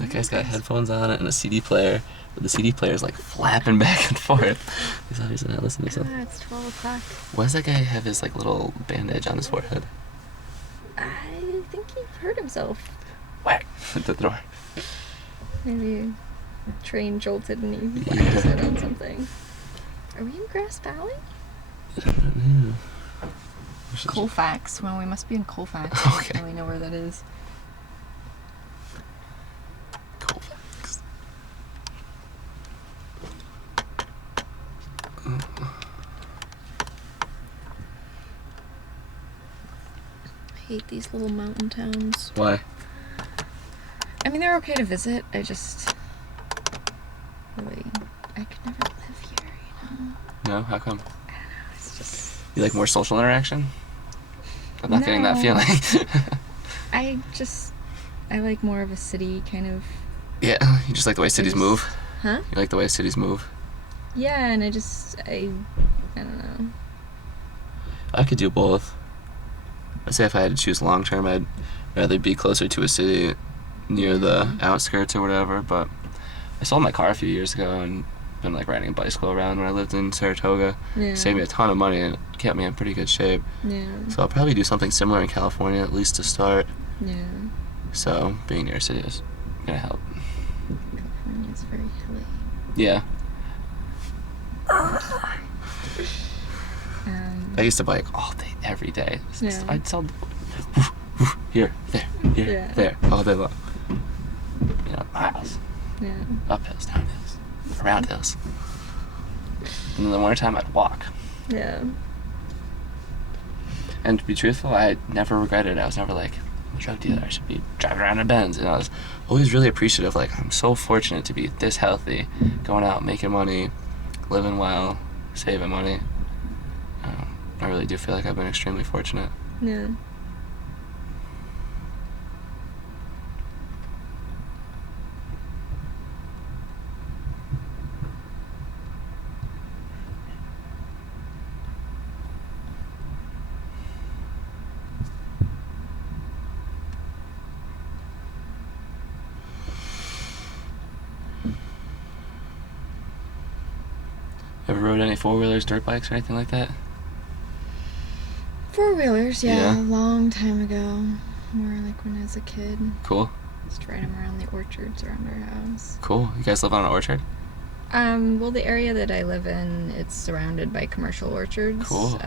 That guy's got headphones on it and a CD player, but the CD player is like flapping back and forth. He's obviously not listening to God, something. it's 12 o'clock. Why does that guy have his like little bandage on his forehead? I think he hurt himself. Whack at the door. Maybe a train jolted and he whacked Yeah. his head on something. Are we in Grass Valley? Colfax. Well, we must be in Colfax. I Okay. don't really know where that is. Colfax. I hate these little mountain towns. Why? I mean, they're okay to visit. I just really, I could never live here, you know? No? How come? It's just, You like more social interaction? I'm not getting that No. feeling. I like more of a city kind of, Yeah, you just like the way cities just- move? huh? You like the way cities move? Yeah, and I don't know. I could do both. I'd say if I had to choose long term, I'd rather be closer to a city near the outskirts or whatever, but I sold my car a few years ago and been like riding a bicycle around when I lived in Saratoga. Yeah. Saved me a ton of money and kept me in pretty good shape. Yeah. So I'll probably do something similar in California, at least to start. Yeah. So being near a city is gonna help. California's very hilly. Yeah. I used to bike all day, every day. Yeah. I'd sell here, there, here, Yeah. there, all day long. You know, miles, Yeah. up hills, down hills, around hills. And in the wintertime, I'd walk. Yeah. And to be truthful, I never regretted it. I was never like, I'm a drug dealer, I should be driving around in Benz. And I was always really appreciative. Like, I'm so fortunate to be this healthy, going out, making money, living well, saving money. I really do feel like I've been extremely fortunate. Yeah. Ever rode any 4-wheelers, dirt bikes, or anything like that? 4-wheelers, Yeah. a long time ago. More like when I was a kid. Cool. Just ride them around the orchards around our house. Cool. You guys live on an orchard? Well, the area that I live in, it's surrounded by commercial orchards. Cool.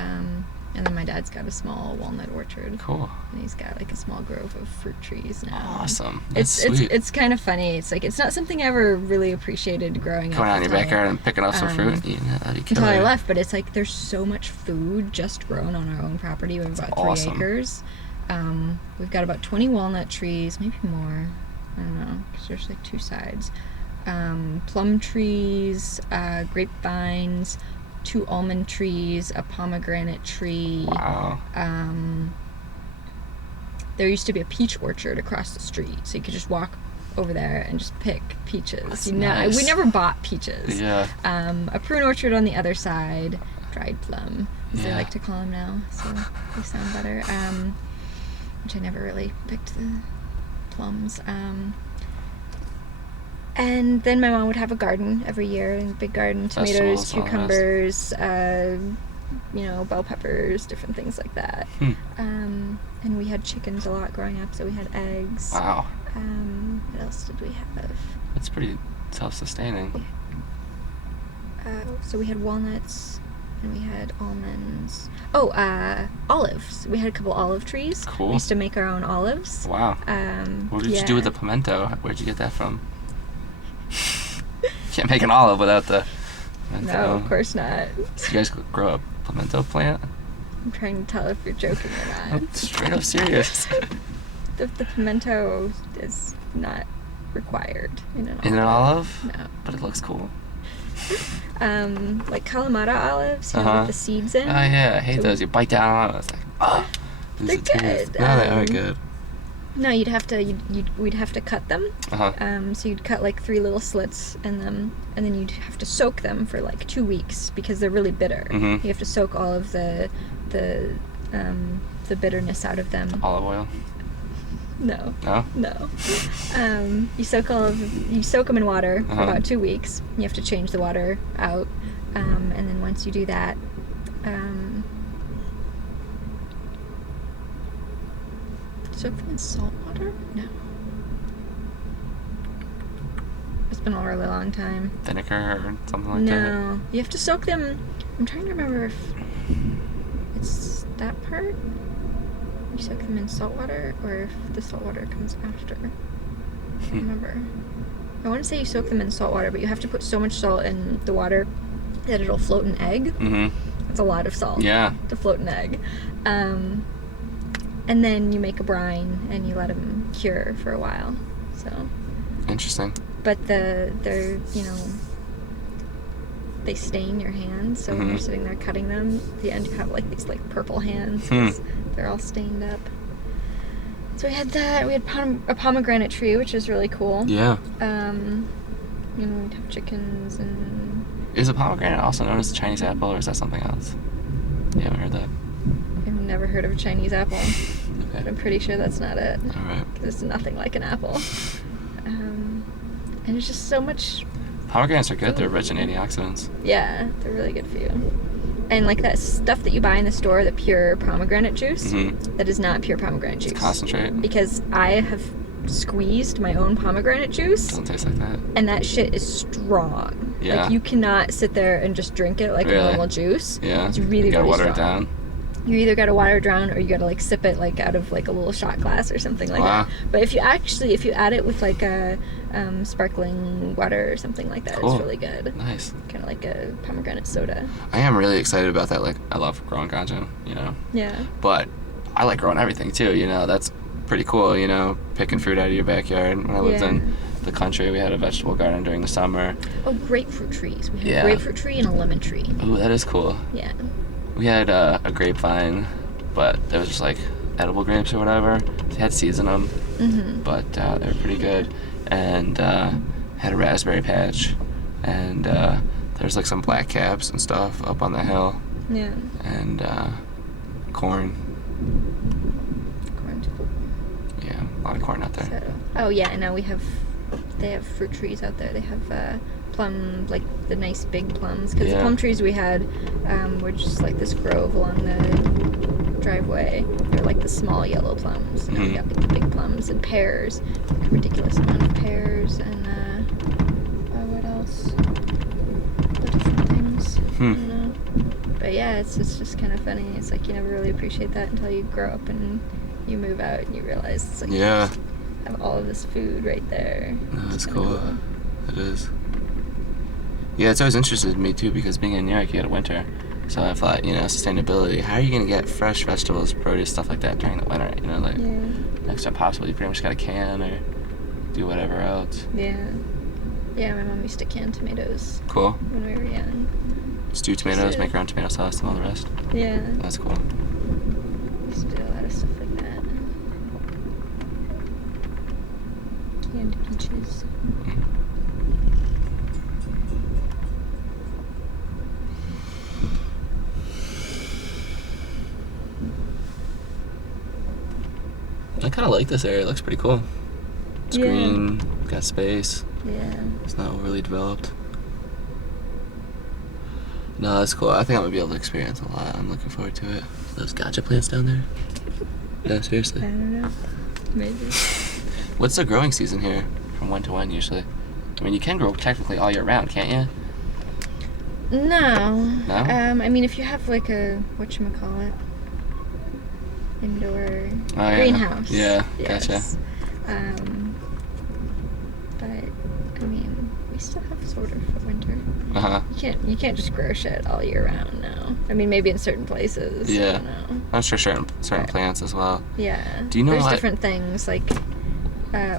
And then my dad's got a small walnut orchard. Cool. And he's got like a small grove of fruit trees now. Awesome. That's It's sweet. it's kind of funny. It's like it's not something I ever really appreciated growing up. Going out in your until- backyard and picking up some fruit and eating it. That'd be Until I killer. left, but it's like there's so much food just grown on our own property. We have about 3 awesome. acres. We've got about 20 walnut trees, maybe more. I don't know, because there's like 2 sides. Plum trees, grapevines, 2 almond trees, a pomegranate tree. Wow. There used to be a peach orchard across the street, so you could just walk over there and just pick peaches. That's You know, nice. we never bought peaches. Yeah. A prune orchard on the other side, dried plum, as they Yeah. like to call them now, so they sound better. Which I never really picked the plums. And then my mom would have a garden every year, a big garden, tomatoes, Vegetables, all the cucumbers, bell peppers, different things like that. And we had chickens a lot growing up, so we had eggs. Wow. What else did we have? That's pretty self-sustaining. So we had walnuts, and we had almonds. Olives. We had a couple olive trees. Cool. We used to make our own olives. Wow. What did you do with the pimento? Where'd you get that from? Can't make an olive without the pimento. No, of course not. So you guys grow a pimento plant? I'm trying to tell if you're joking or not. I'm straight up serious. The pimento is not required in an olive. In an olive? No. But it looks cool. Like Kalamata olives, you know, Uh-huh. with the seeds in. Oh yeah, I hate So- those. You bite down on it, it's like, oh. They're good. No, they are good. No, we'd have to cut them. Uh-huh. So you'd cut like 3 little slits in them, and then you'd have to soak them for like 2 weeks because they're really bitter. Mhm. You have to soak all of the bitterness out of them. Olive oil? No. No? No. You soak them in water for Uh-huh. about 2 weeks. You have to change the water out, and then once you do that, soak them in salt water? No. It's been a really long time. Vinegar or something like that? No, you have to soak them. I'm trying to remember if it's that part. You soak them in salt water, or if the salt water comes after. I don't remember. I want to say you soak them in salt water, but you have to put so much salt in the water that it'll float an egg. Mm-hmm. That's a lot of salt. Yeah. To float an egg. And then you make a brine and you let them cure for a while. So. Interesting. But they're they stain your hands, so when you're Mhm. sitting there cutting them, at the end you have like these like purple hands Hmm. 'cause they're all stained up. So we had that. We had a pomegranate tree, which is really cool. Yeah. We'd have chickens and Is a pomegranate also known as the Chinese apple, or is that something else? You haven't heard that? I've never heard of a Chinese apple, but Okay. I'm pretty sure that's not it. All right. It's nothing like an apple. And it's just so much. Pomegranates are good. They're rich in antioxidants. Yeah, they're really good for you. And like that stuff that you buy in the store, the pure pomegranate juice, Mm-hmm. that is not pure pomegranate juice. It's concentrate. Because I have squeezed my own pomegranate juice, Doesn't taste like that. and that shit is strong. Yeah. Like you cannot sit there and just drink it like Really? a normal juice. Yeah. It's really, you gotta really water strong. it down. you either gotta water it down or you gotta like sip it like out of like a little shot glass or something like Wow. that. But if you add it with like a sparkling water or something like that, Cool. it's really good. Nice. Kind of like a pomegranate soda. I am really excited about that. Like, I love growing ganja, you know, Yeah. but I like growing everything too, you know. That's pretty cool, you know, picking fruit out of your backyard. When I lived Yeah. in the country, we had a vegetable garden during the summer. Oh, grapefruit trees. We have Yeah. a grapefruit tree and a lemon tree. Ooh, that is cool. Yeah. We had a grapevine, but it was just like edible grapes or whatever. They had seeds in them, Mm-hmm. but they were pretty good. And had a raspberry patch, and there's like some black caps and stuff up on the hill, Yeah. and corn. Corn's cool. Yeah, a lot of corn out there. So, oh yeah, and now they have fruit trees out there. They have plum, like the nice big plums. Because Yeah. the plum trees we had were just like this grove along the driveway. They're like the small yellow plums. Now we Mhm. got like the big plums and pears, like a ridiculous amount of pears and what else? The different things. I don't know. But yeah, it's just kind of funny. It's like you never really appreciate that until you grow up and you move out and you realize it's like Yeah, you have all of this food right there. no, that's It's kinda cool. It is. Yeah, it's always interested me too because being in New York, you had winter. So I thought, you know, sustainability. How are you gonna get fresh vegetables, produce, stuff like that during the winter? You know, like Yeah, next to impossible. You pretty much got to can or do whatever else. yeah. Yeah, my mom used to can tomatoes Cool. when we were young. Stew tomatoes, make your own tomato sauce, and all the rest. Yeah, That's cool. used to do a lot of stuff like that. Canned peaches. I kind of like this area. It looks pretty cool. It's Yeah. green, got space. Yeah. It's not overly developed. No, that's cool. I think I'm gonna be able to experience a lot. I'm looking forward to it. Those gotcha plants down there. No, I seriously. don't know. Maybe. What's the growing season here? From when to when usually? I mean, you can grow technically all year round, can't you? No. No? I mean, if you have like a whatchamacallit, indoor Oh, yeah. greenhouse. Yeah, gotcha. Yes. But I mean, we still have sort of a winter. Uh huh. You can't just grow shit all year round now. I mean, maybe in certain places. Yeah. I don't know. I'm sure certain plants as well. Yeah. Do you know There's what- different things like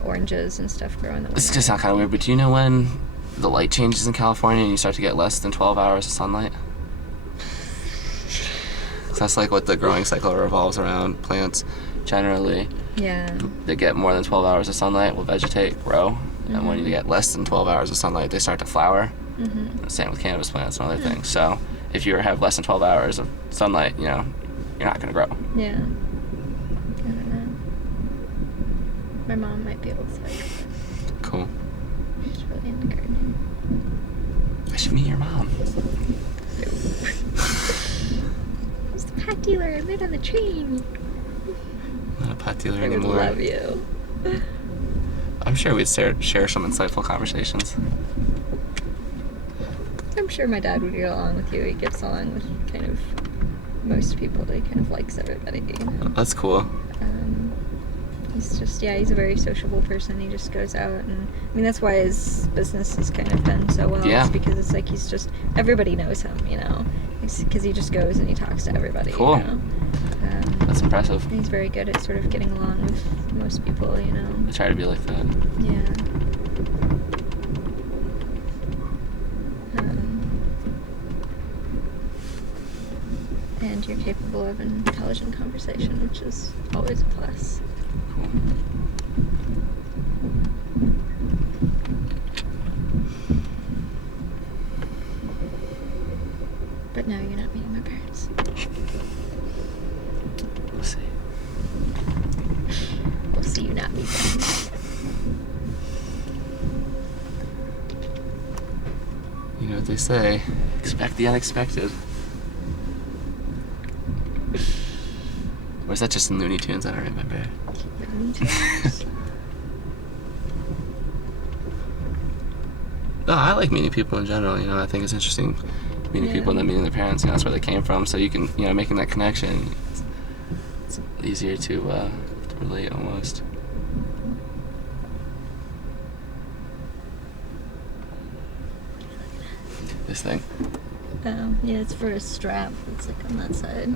oranges and stuff grow in the winter. This is gonna sound kind of weird, but do you know when the light changes in California and you start to get less than 12 hours of sunlight? 'Cause that's like what the growing cycle revolves around. Plants generally, Yeah. they get more than 12 hours of sunlight will vegetate, grow, and when you get less than 12 hours of sunlight, they start to flower. Mm-hmm. Same with cannabis plants and other things. So if you have less than 12 hours of sunlight, you know, you're not gonna grow. Yeah. I don't know. My mom might be able to tell you. Cool. She's really into gardening. I should meet your mom. Who's the pot dealer I met on the train? Not a pot dealer I would anymore. love you. I'm sure we'd share some insightful conversations. I'm sure my dad would get along with you. He gets along with kind of most people. He kind of likes everybody. You know? That's cool. He's just, he's a very sociable person. He just goes out, and I mean, that's why his business has kind of done so well. Yeah. It's because it's like he's just, everybody knows him, you know? Because he just goes and he talks to everybody. Cool. You know? That's impressive. He's very good at sort of getting along with most people, you know? I try to be like that. Yeah. And you're capable of an intelligent conversation, which is always a plus. Cool. But no, you're not meeting my parents. We'll see. We'll see you not meet them. You know what they say, expect the unexpected. Or is that just in Looney Tunes? I don't remember. No, I like meeting people in general. You know, I think it's interesting meeting Yeah. people and then meeting their parents, you know, that's where they came from. So you can, you know, making that connection, it's easier to relate almost. This thing. Yeah, it's for a strap. It's like on that side.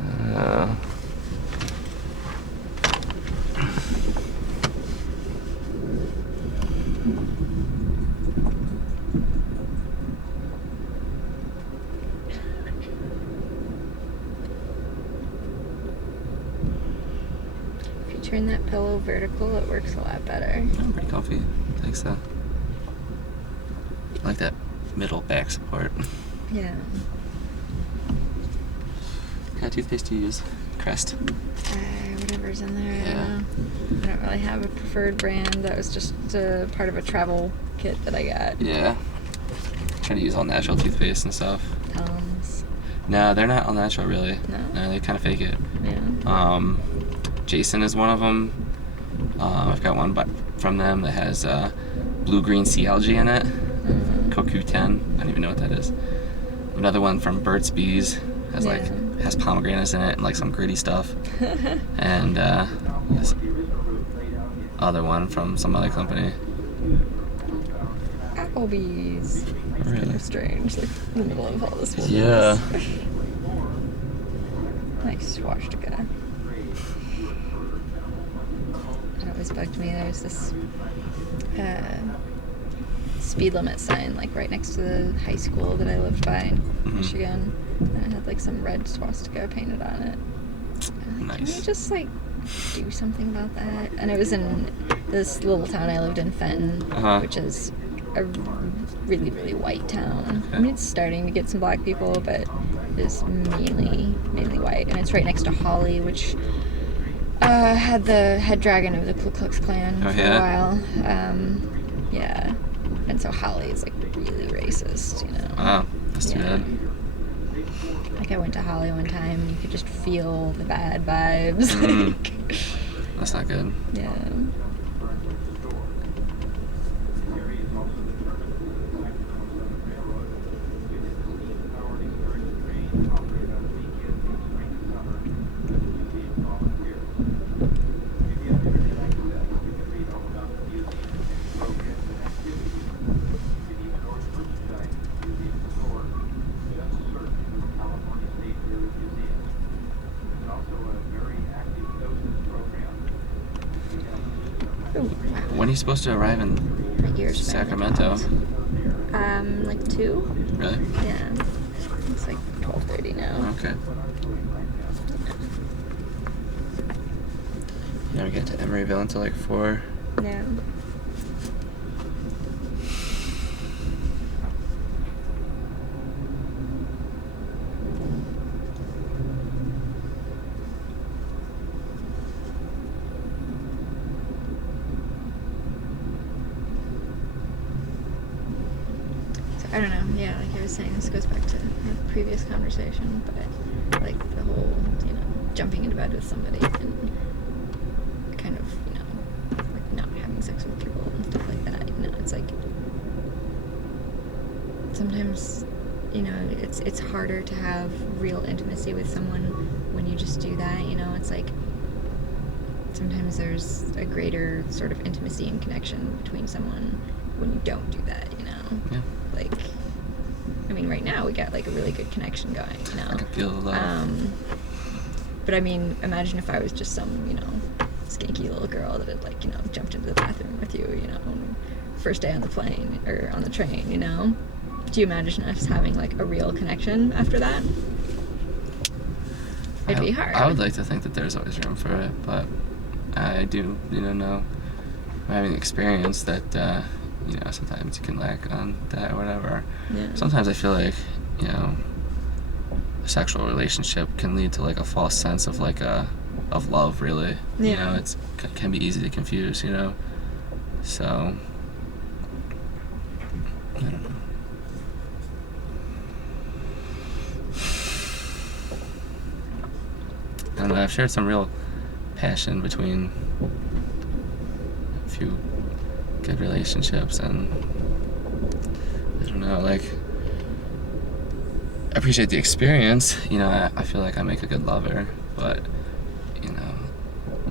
If you turn that pillow vertical, it works a lot better. Oh, pretty comfy. Thanks, though. I like that middle back support. Yeah. What kind of toothpaste do you use? Crest. Whatever's in there. I Yeah. don't know. I don't really have a preferred brand. That was just part of a travel kit that I got. Yeah. Try to use all natural toothpaste and stuff. Tums. No, they're not all natural, really. No? They kind of fake it. Yeah. Jason is one of them. I've got one from them that has blue-green sea algae in it. CoQ10. I don't even know what that is. Another one from Burt's Bees has has pomegranates in it and like some gritty stuff. And this other one from some other company. Applebee's. It's kind Really? of strange, like in the middle of all this wilderness. Yeah. Nice swastika. It always bugged me. There's this speed limit sign like right next to the high school that I lived by in Michigan, and it had like some red swastika painted on it. And I'm like, Can we just like do something about that? And it was in this little town I lived in, Fenton, which is a really, really white town. I mean, it's starting to get some black people, but it's mainly white. And it's right next to Holly, which had the head dragon of the Ku Klux Klan for a while. Yeah. And so Holly is like really racist, you know. Wow, that's too bad. Like I went to Holly one time and you could just feel the bad vibes. That's not good. Yeah. When are you supposed to arrive in Sacramento? Like 2. Really? Yeah. It's like 12:30 now. Okay. You never get to Emeryville until like 4. Yeah. I don't know, yeah, like I was saying, this goes back to our previous conversation, but like the whole, you know, jumping into bed with somebody and kind of, you know, like not having sex with people and stuff like that, you know, it's like sometimes, you know, it's harder to have real intimacy with someone when you just do that, you know, it's like sometimes there's a greater sort of intimacy and connection between someone when you don't do that, you know? Yeah. Like, I mean, right now we got like a really good connection going, you know? I can feel the love. But I mean, imagine if I was just some, you know, skanky little girl that had like, you know, jumped into the bathroom with you, you know, first day on the plane or on the train, you know? Do you imagine us having like a real connection after that? It'd be hard. I would like to think that there's always room for it, but I do, you know having experience that, you know, sometimes you can lack on that or whatever. Yeah. Sometimes I feel like, you know, a sexual relationship can lead to like a false sense of like of love, really. Yeah. You know, it can be easy to confuse, you know. So, I don't know. I don't know, I've shared some real passion between a few good relationships, and I don't know, like appreciate the experience. You know, I feel like I make a good lover, but you know,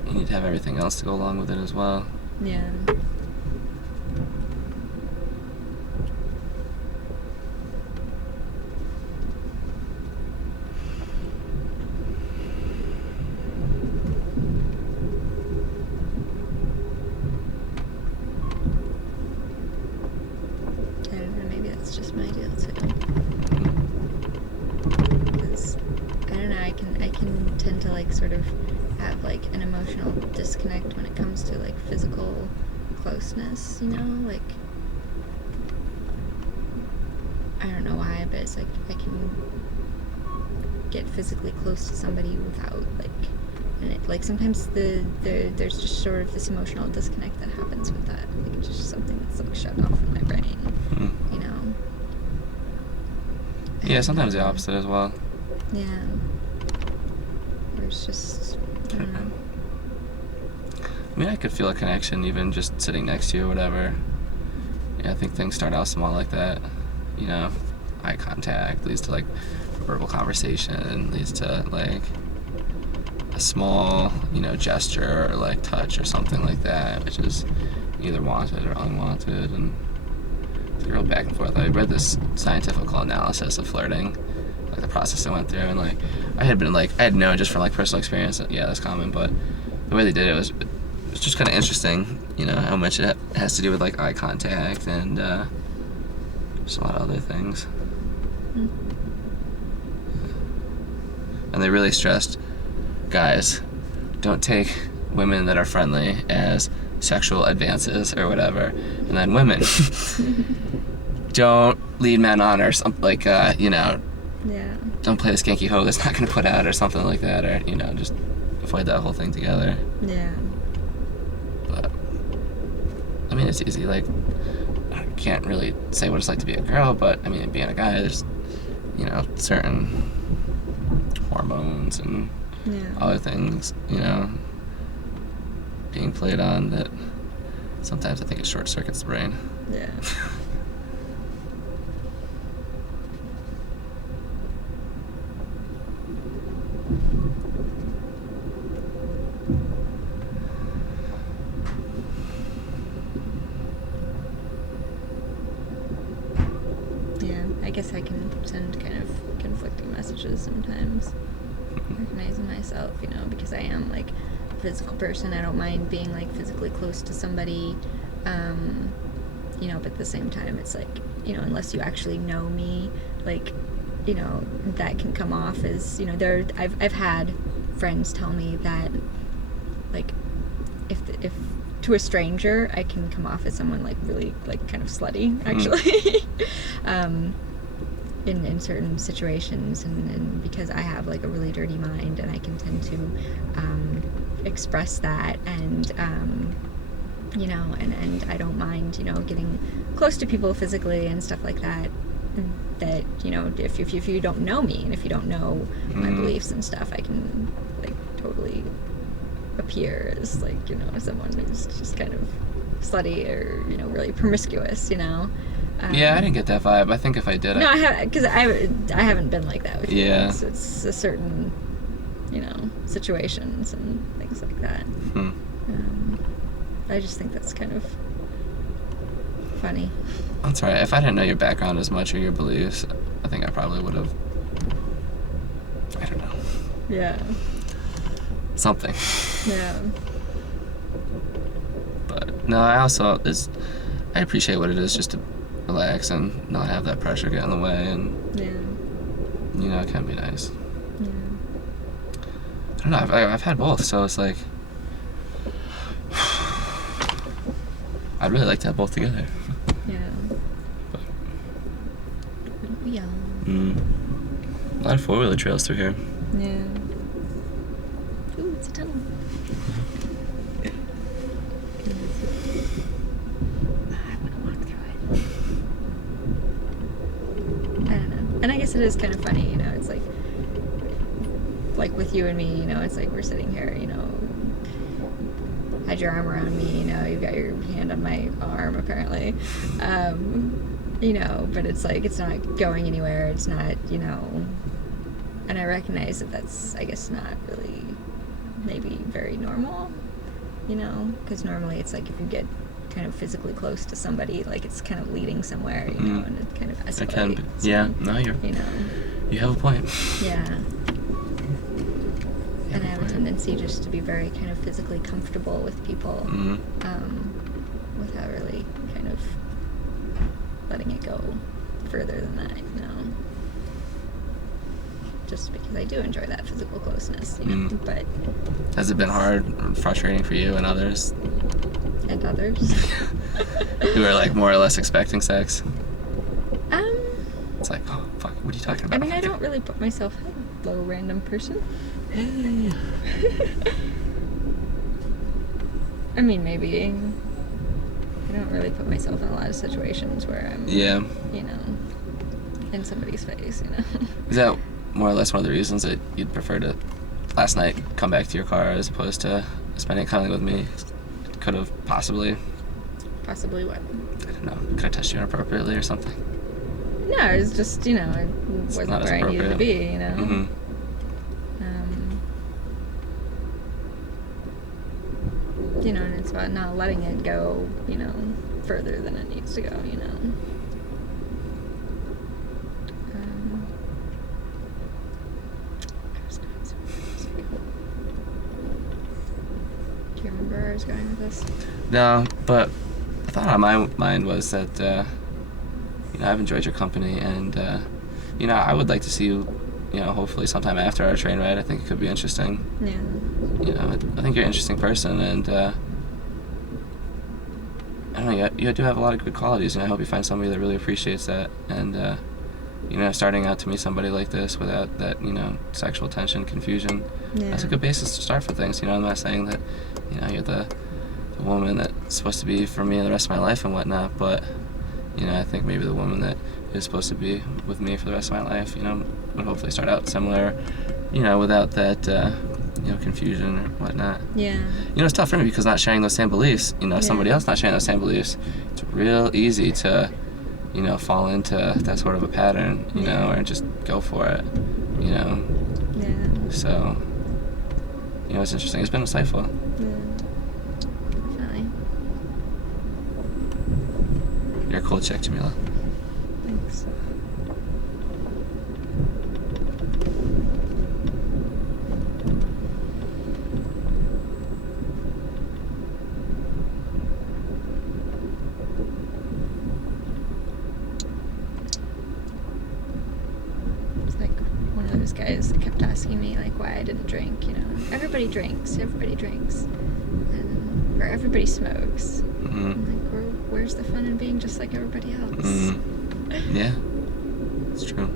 you need to have everything else to go along with it as well. Yeah. I don't know, maybe that's just my deal too. 'Cause, I don't know, I can tend to like sort of have like an emotional disconnect when it comes to like physical closeness, you know, like I don't know why, but it's like I can get physically close to somebody without like, and it, like sometimes there's just sort of this emotional disconnect that happens with that. Like it's just something that's like shut off in my brain, you know. Yeah, sometimes the opposite as well. Yeah. Or it's just I don't know. I mean, I could feel a connection even just sitting next to you or whatever. Yeah, I think things start out small like that. You know, eye contact leads to like verbal conversation, leads to like a small, you know, gesture or like touch or something like that, which is either wanted or unwanted, and it's a real back and forth. I read this scientific analysis of flirting, like the process I went through, and like I had known just from like personal experience that yeah, that's common, but the way they did it was just kind of interesting, you know, how much it has to do with like eye contact and just a lot of other things. And they really stressed, guys, don't take women that are friendly as sexual advances or whatever, and then women, don't lead men on or something like you know, Yeah. don't play the skanky hoe that's not gonna put out or something like that, or you know, just avoid that whole thing together. Yeah. But I mean, it's easy. Like, I can't really say what it's like to be a girl, but I mean, being a guy, there's, you know, certain hormones and Yeah. other things, you know, being played on that sometimes I think it short circuits the brain. Yeah. Yeah, I guess I can send kind of conflicting messages sometimes. Recognizing myself, you know, because I am like a physical person. I don't mind being like physically close to somebody, you know, but at the same time, it's like, you know, unless you actually know me, like, you know, that can come off as, you know, I've had friends tell me that, like, if to a stranger, I can come off as someone like really like kind of slutty, actually. In certain situations, and because I have like a really dirty mind, and I can tend to express that, and you know, and I don't mind, you know, getting close to people physically and stuff like that. That, you know, if you don't know me and if you don't know my beliefs and stuff, I can like totally appear as like, you know, someone who's just kind of slutty or, you know, really promiscuous, you know. Yeah, I didn't get that vibe. I think if I did, No, I have, because I haven't been like that with you. Yeah. It's a certain, you know, situations and things like that. I just think that's kind of funny. That's right. If I didn't know your background as much or your beliefs, I think I probably would have, I don't know, Yeah. something. Yeah. But no, I appreciate what it is just to relax and not have that pressure get in the way, and Yeah. you know, it can be nice. Yeah. I don't know. I've had both, so it's like I'd really like to have both together. Yeah. Yeah. A lot of 4-wheeler trails through here. Yeah. Ooh, it's a tunnel. I want to walk through it. I don't know. And I guess it is kind of funny, you know, it's like with you and me, you know, it's like we're sitting here, you know, had your arm around me, you know, you've got your hand on my arm apparently. you know, but it's like, it's not going anywhere, it's not, you know, and I recognize that that's, I guess, not really maybe very normal, you know, because normally it's like if you get kind of physically close to somebody, like it's kind of leading somewhere, you know, and it kind of escalates. It can be. Yeah, no, you know. You have a point. Yeah. And I have a tendency just to be very kind of physically comfortable with people, without really kind of letting it go further than that, you know. Just because I do enjoy that physical closeness, you know, but... Has it been hard or frustrating for you and others? And others? Who are like more or less expecting sex? It's like, oh, fuck, what are you talking about? I mean, I don't really put myself, hello, random person. Hey. I mean, maybe. I don't really put myself in a lot of situations where I'm, you know, in somebody's face, you know. Is that more or less one of the reasons that you'd prefer to, last night, come back to your car as opposed to spending time with me? Could have possibly... Possibly what? I don't know. Could have touched you inappropriately or something? No, it was just, you know, I wasn't not as where I needed to be, appropriate. you know. Mm-hmm. You know, and it's about not letting it go, you know, further than it needs to go, you know. Do you remember where I was going with this? No, but the thought on my mind was that, you know, I've enjoyed your company, and, you know, I would like to see you, you know, hopefully sometime after our train ride. I think it could be interesting. Yeah. You know, I think you're an interesting person, and, I don't know, you do have a lot of good qualities, and I hope you find somebody that really appreciates that, and, you know, starting out to meet somebody like this without that, you know, sexual tension, confusion, that's a good basis to start for things, you know. I'm not saying that, you know, you're the woman that's supposed to be for me the rest of my life and whatnot, but, you know, I think maybe the woman that is supposed to be with me for the rest of my life, you know, would hopefully start out similar, you know, without that, you know, confusion or whatnot. Yeah. You know, it's tough for me because not sharing those same beliefs, you know, somebody else not sharing those same beliefs, it's real easy to, you know, fall into that sort of a pattern, you know, or just go for it, you know. Yeah. So, you know, it's interesting. It's been insightful. Yeah. Definitely. You're a cool chick, Jamila. Thanks. It's like one of those guys that kept asking me like why I didn't drink, you know. Everybody drinks, and or everybody smokes. Mm-hmm. I'm like, where's the fun in being just like everybody else? Mm-hmm. Yeah, it's true.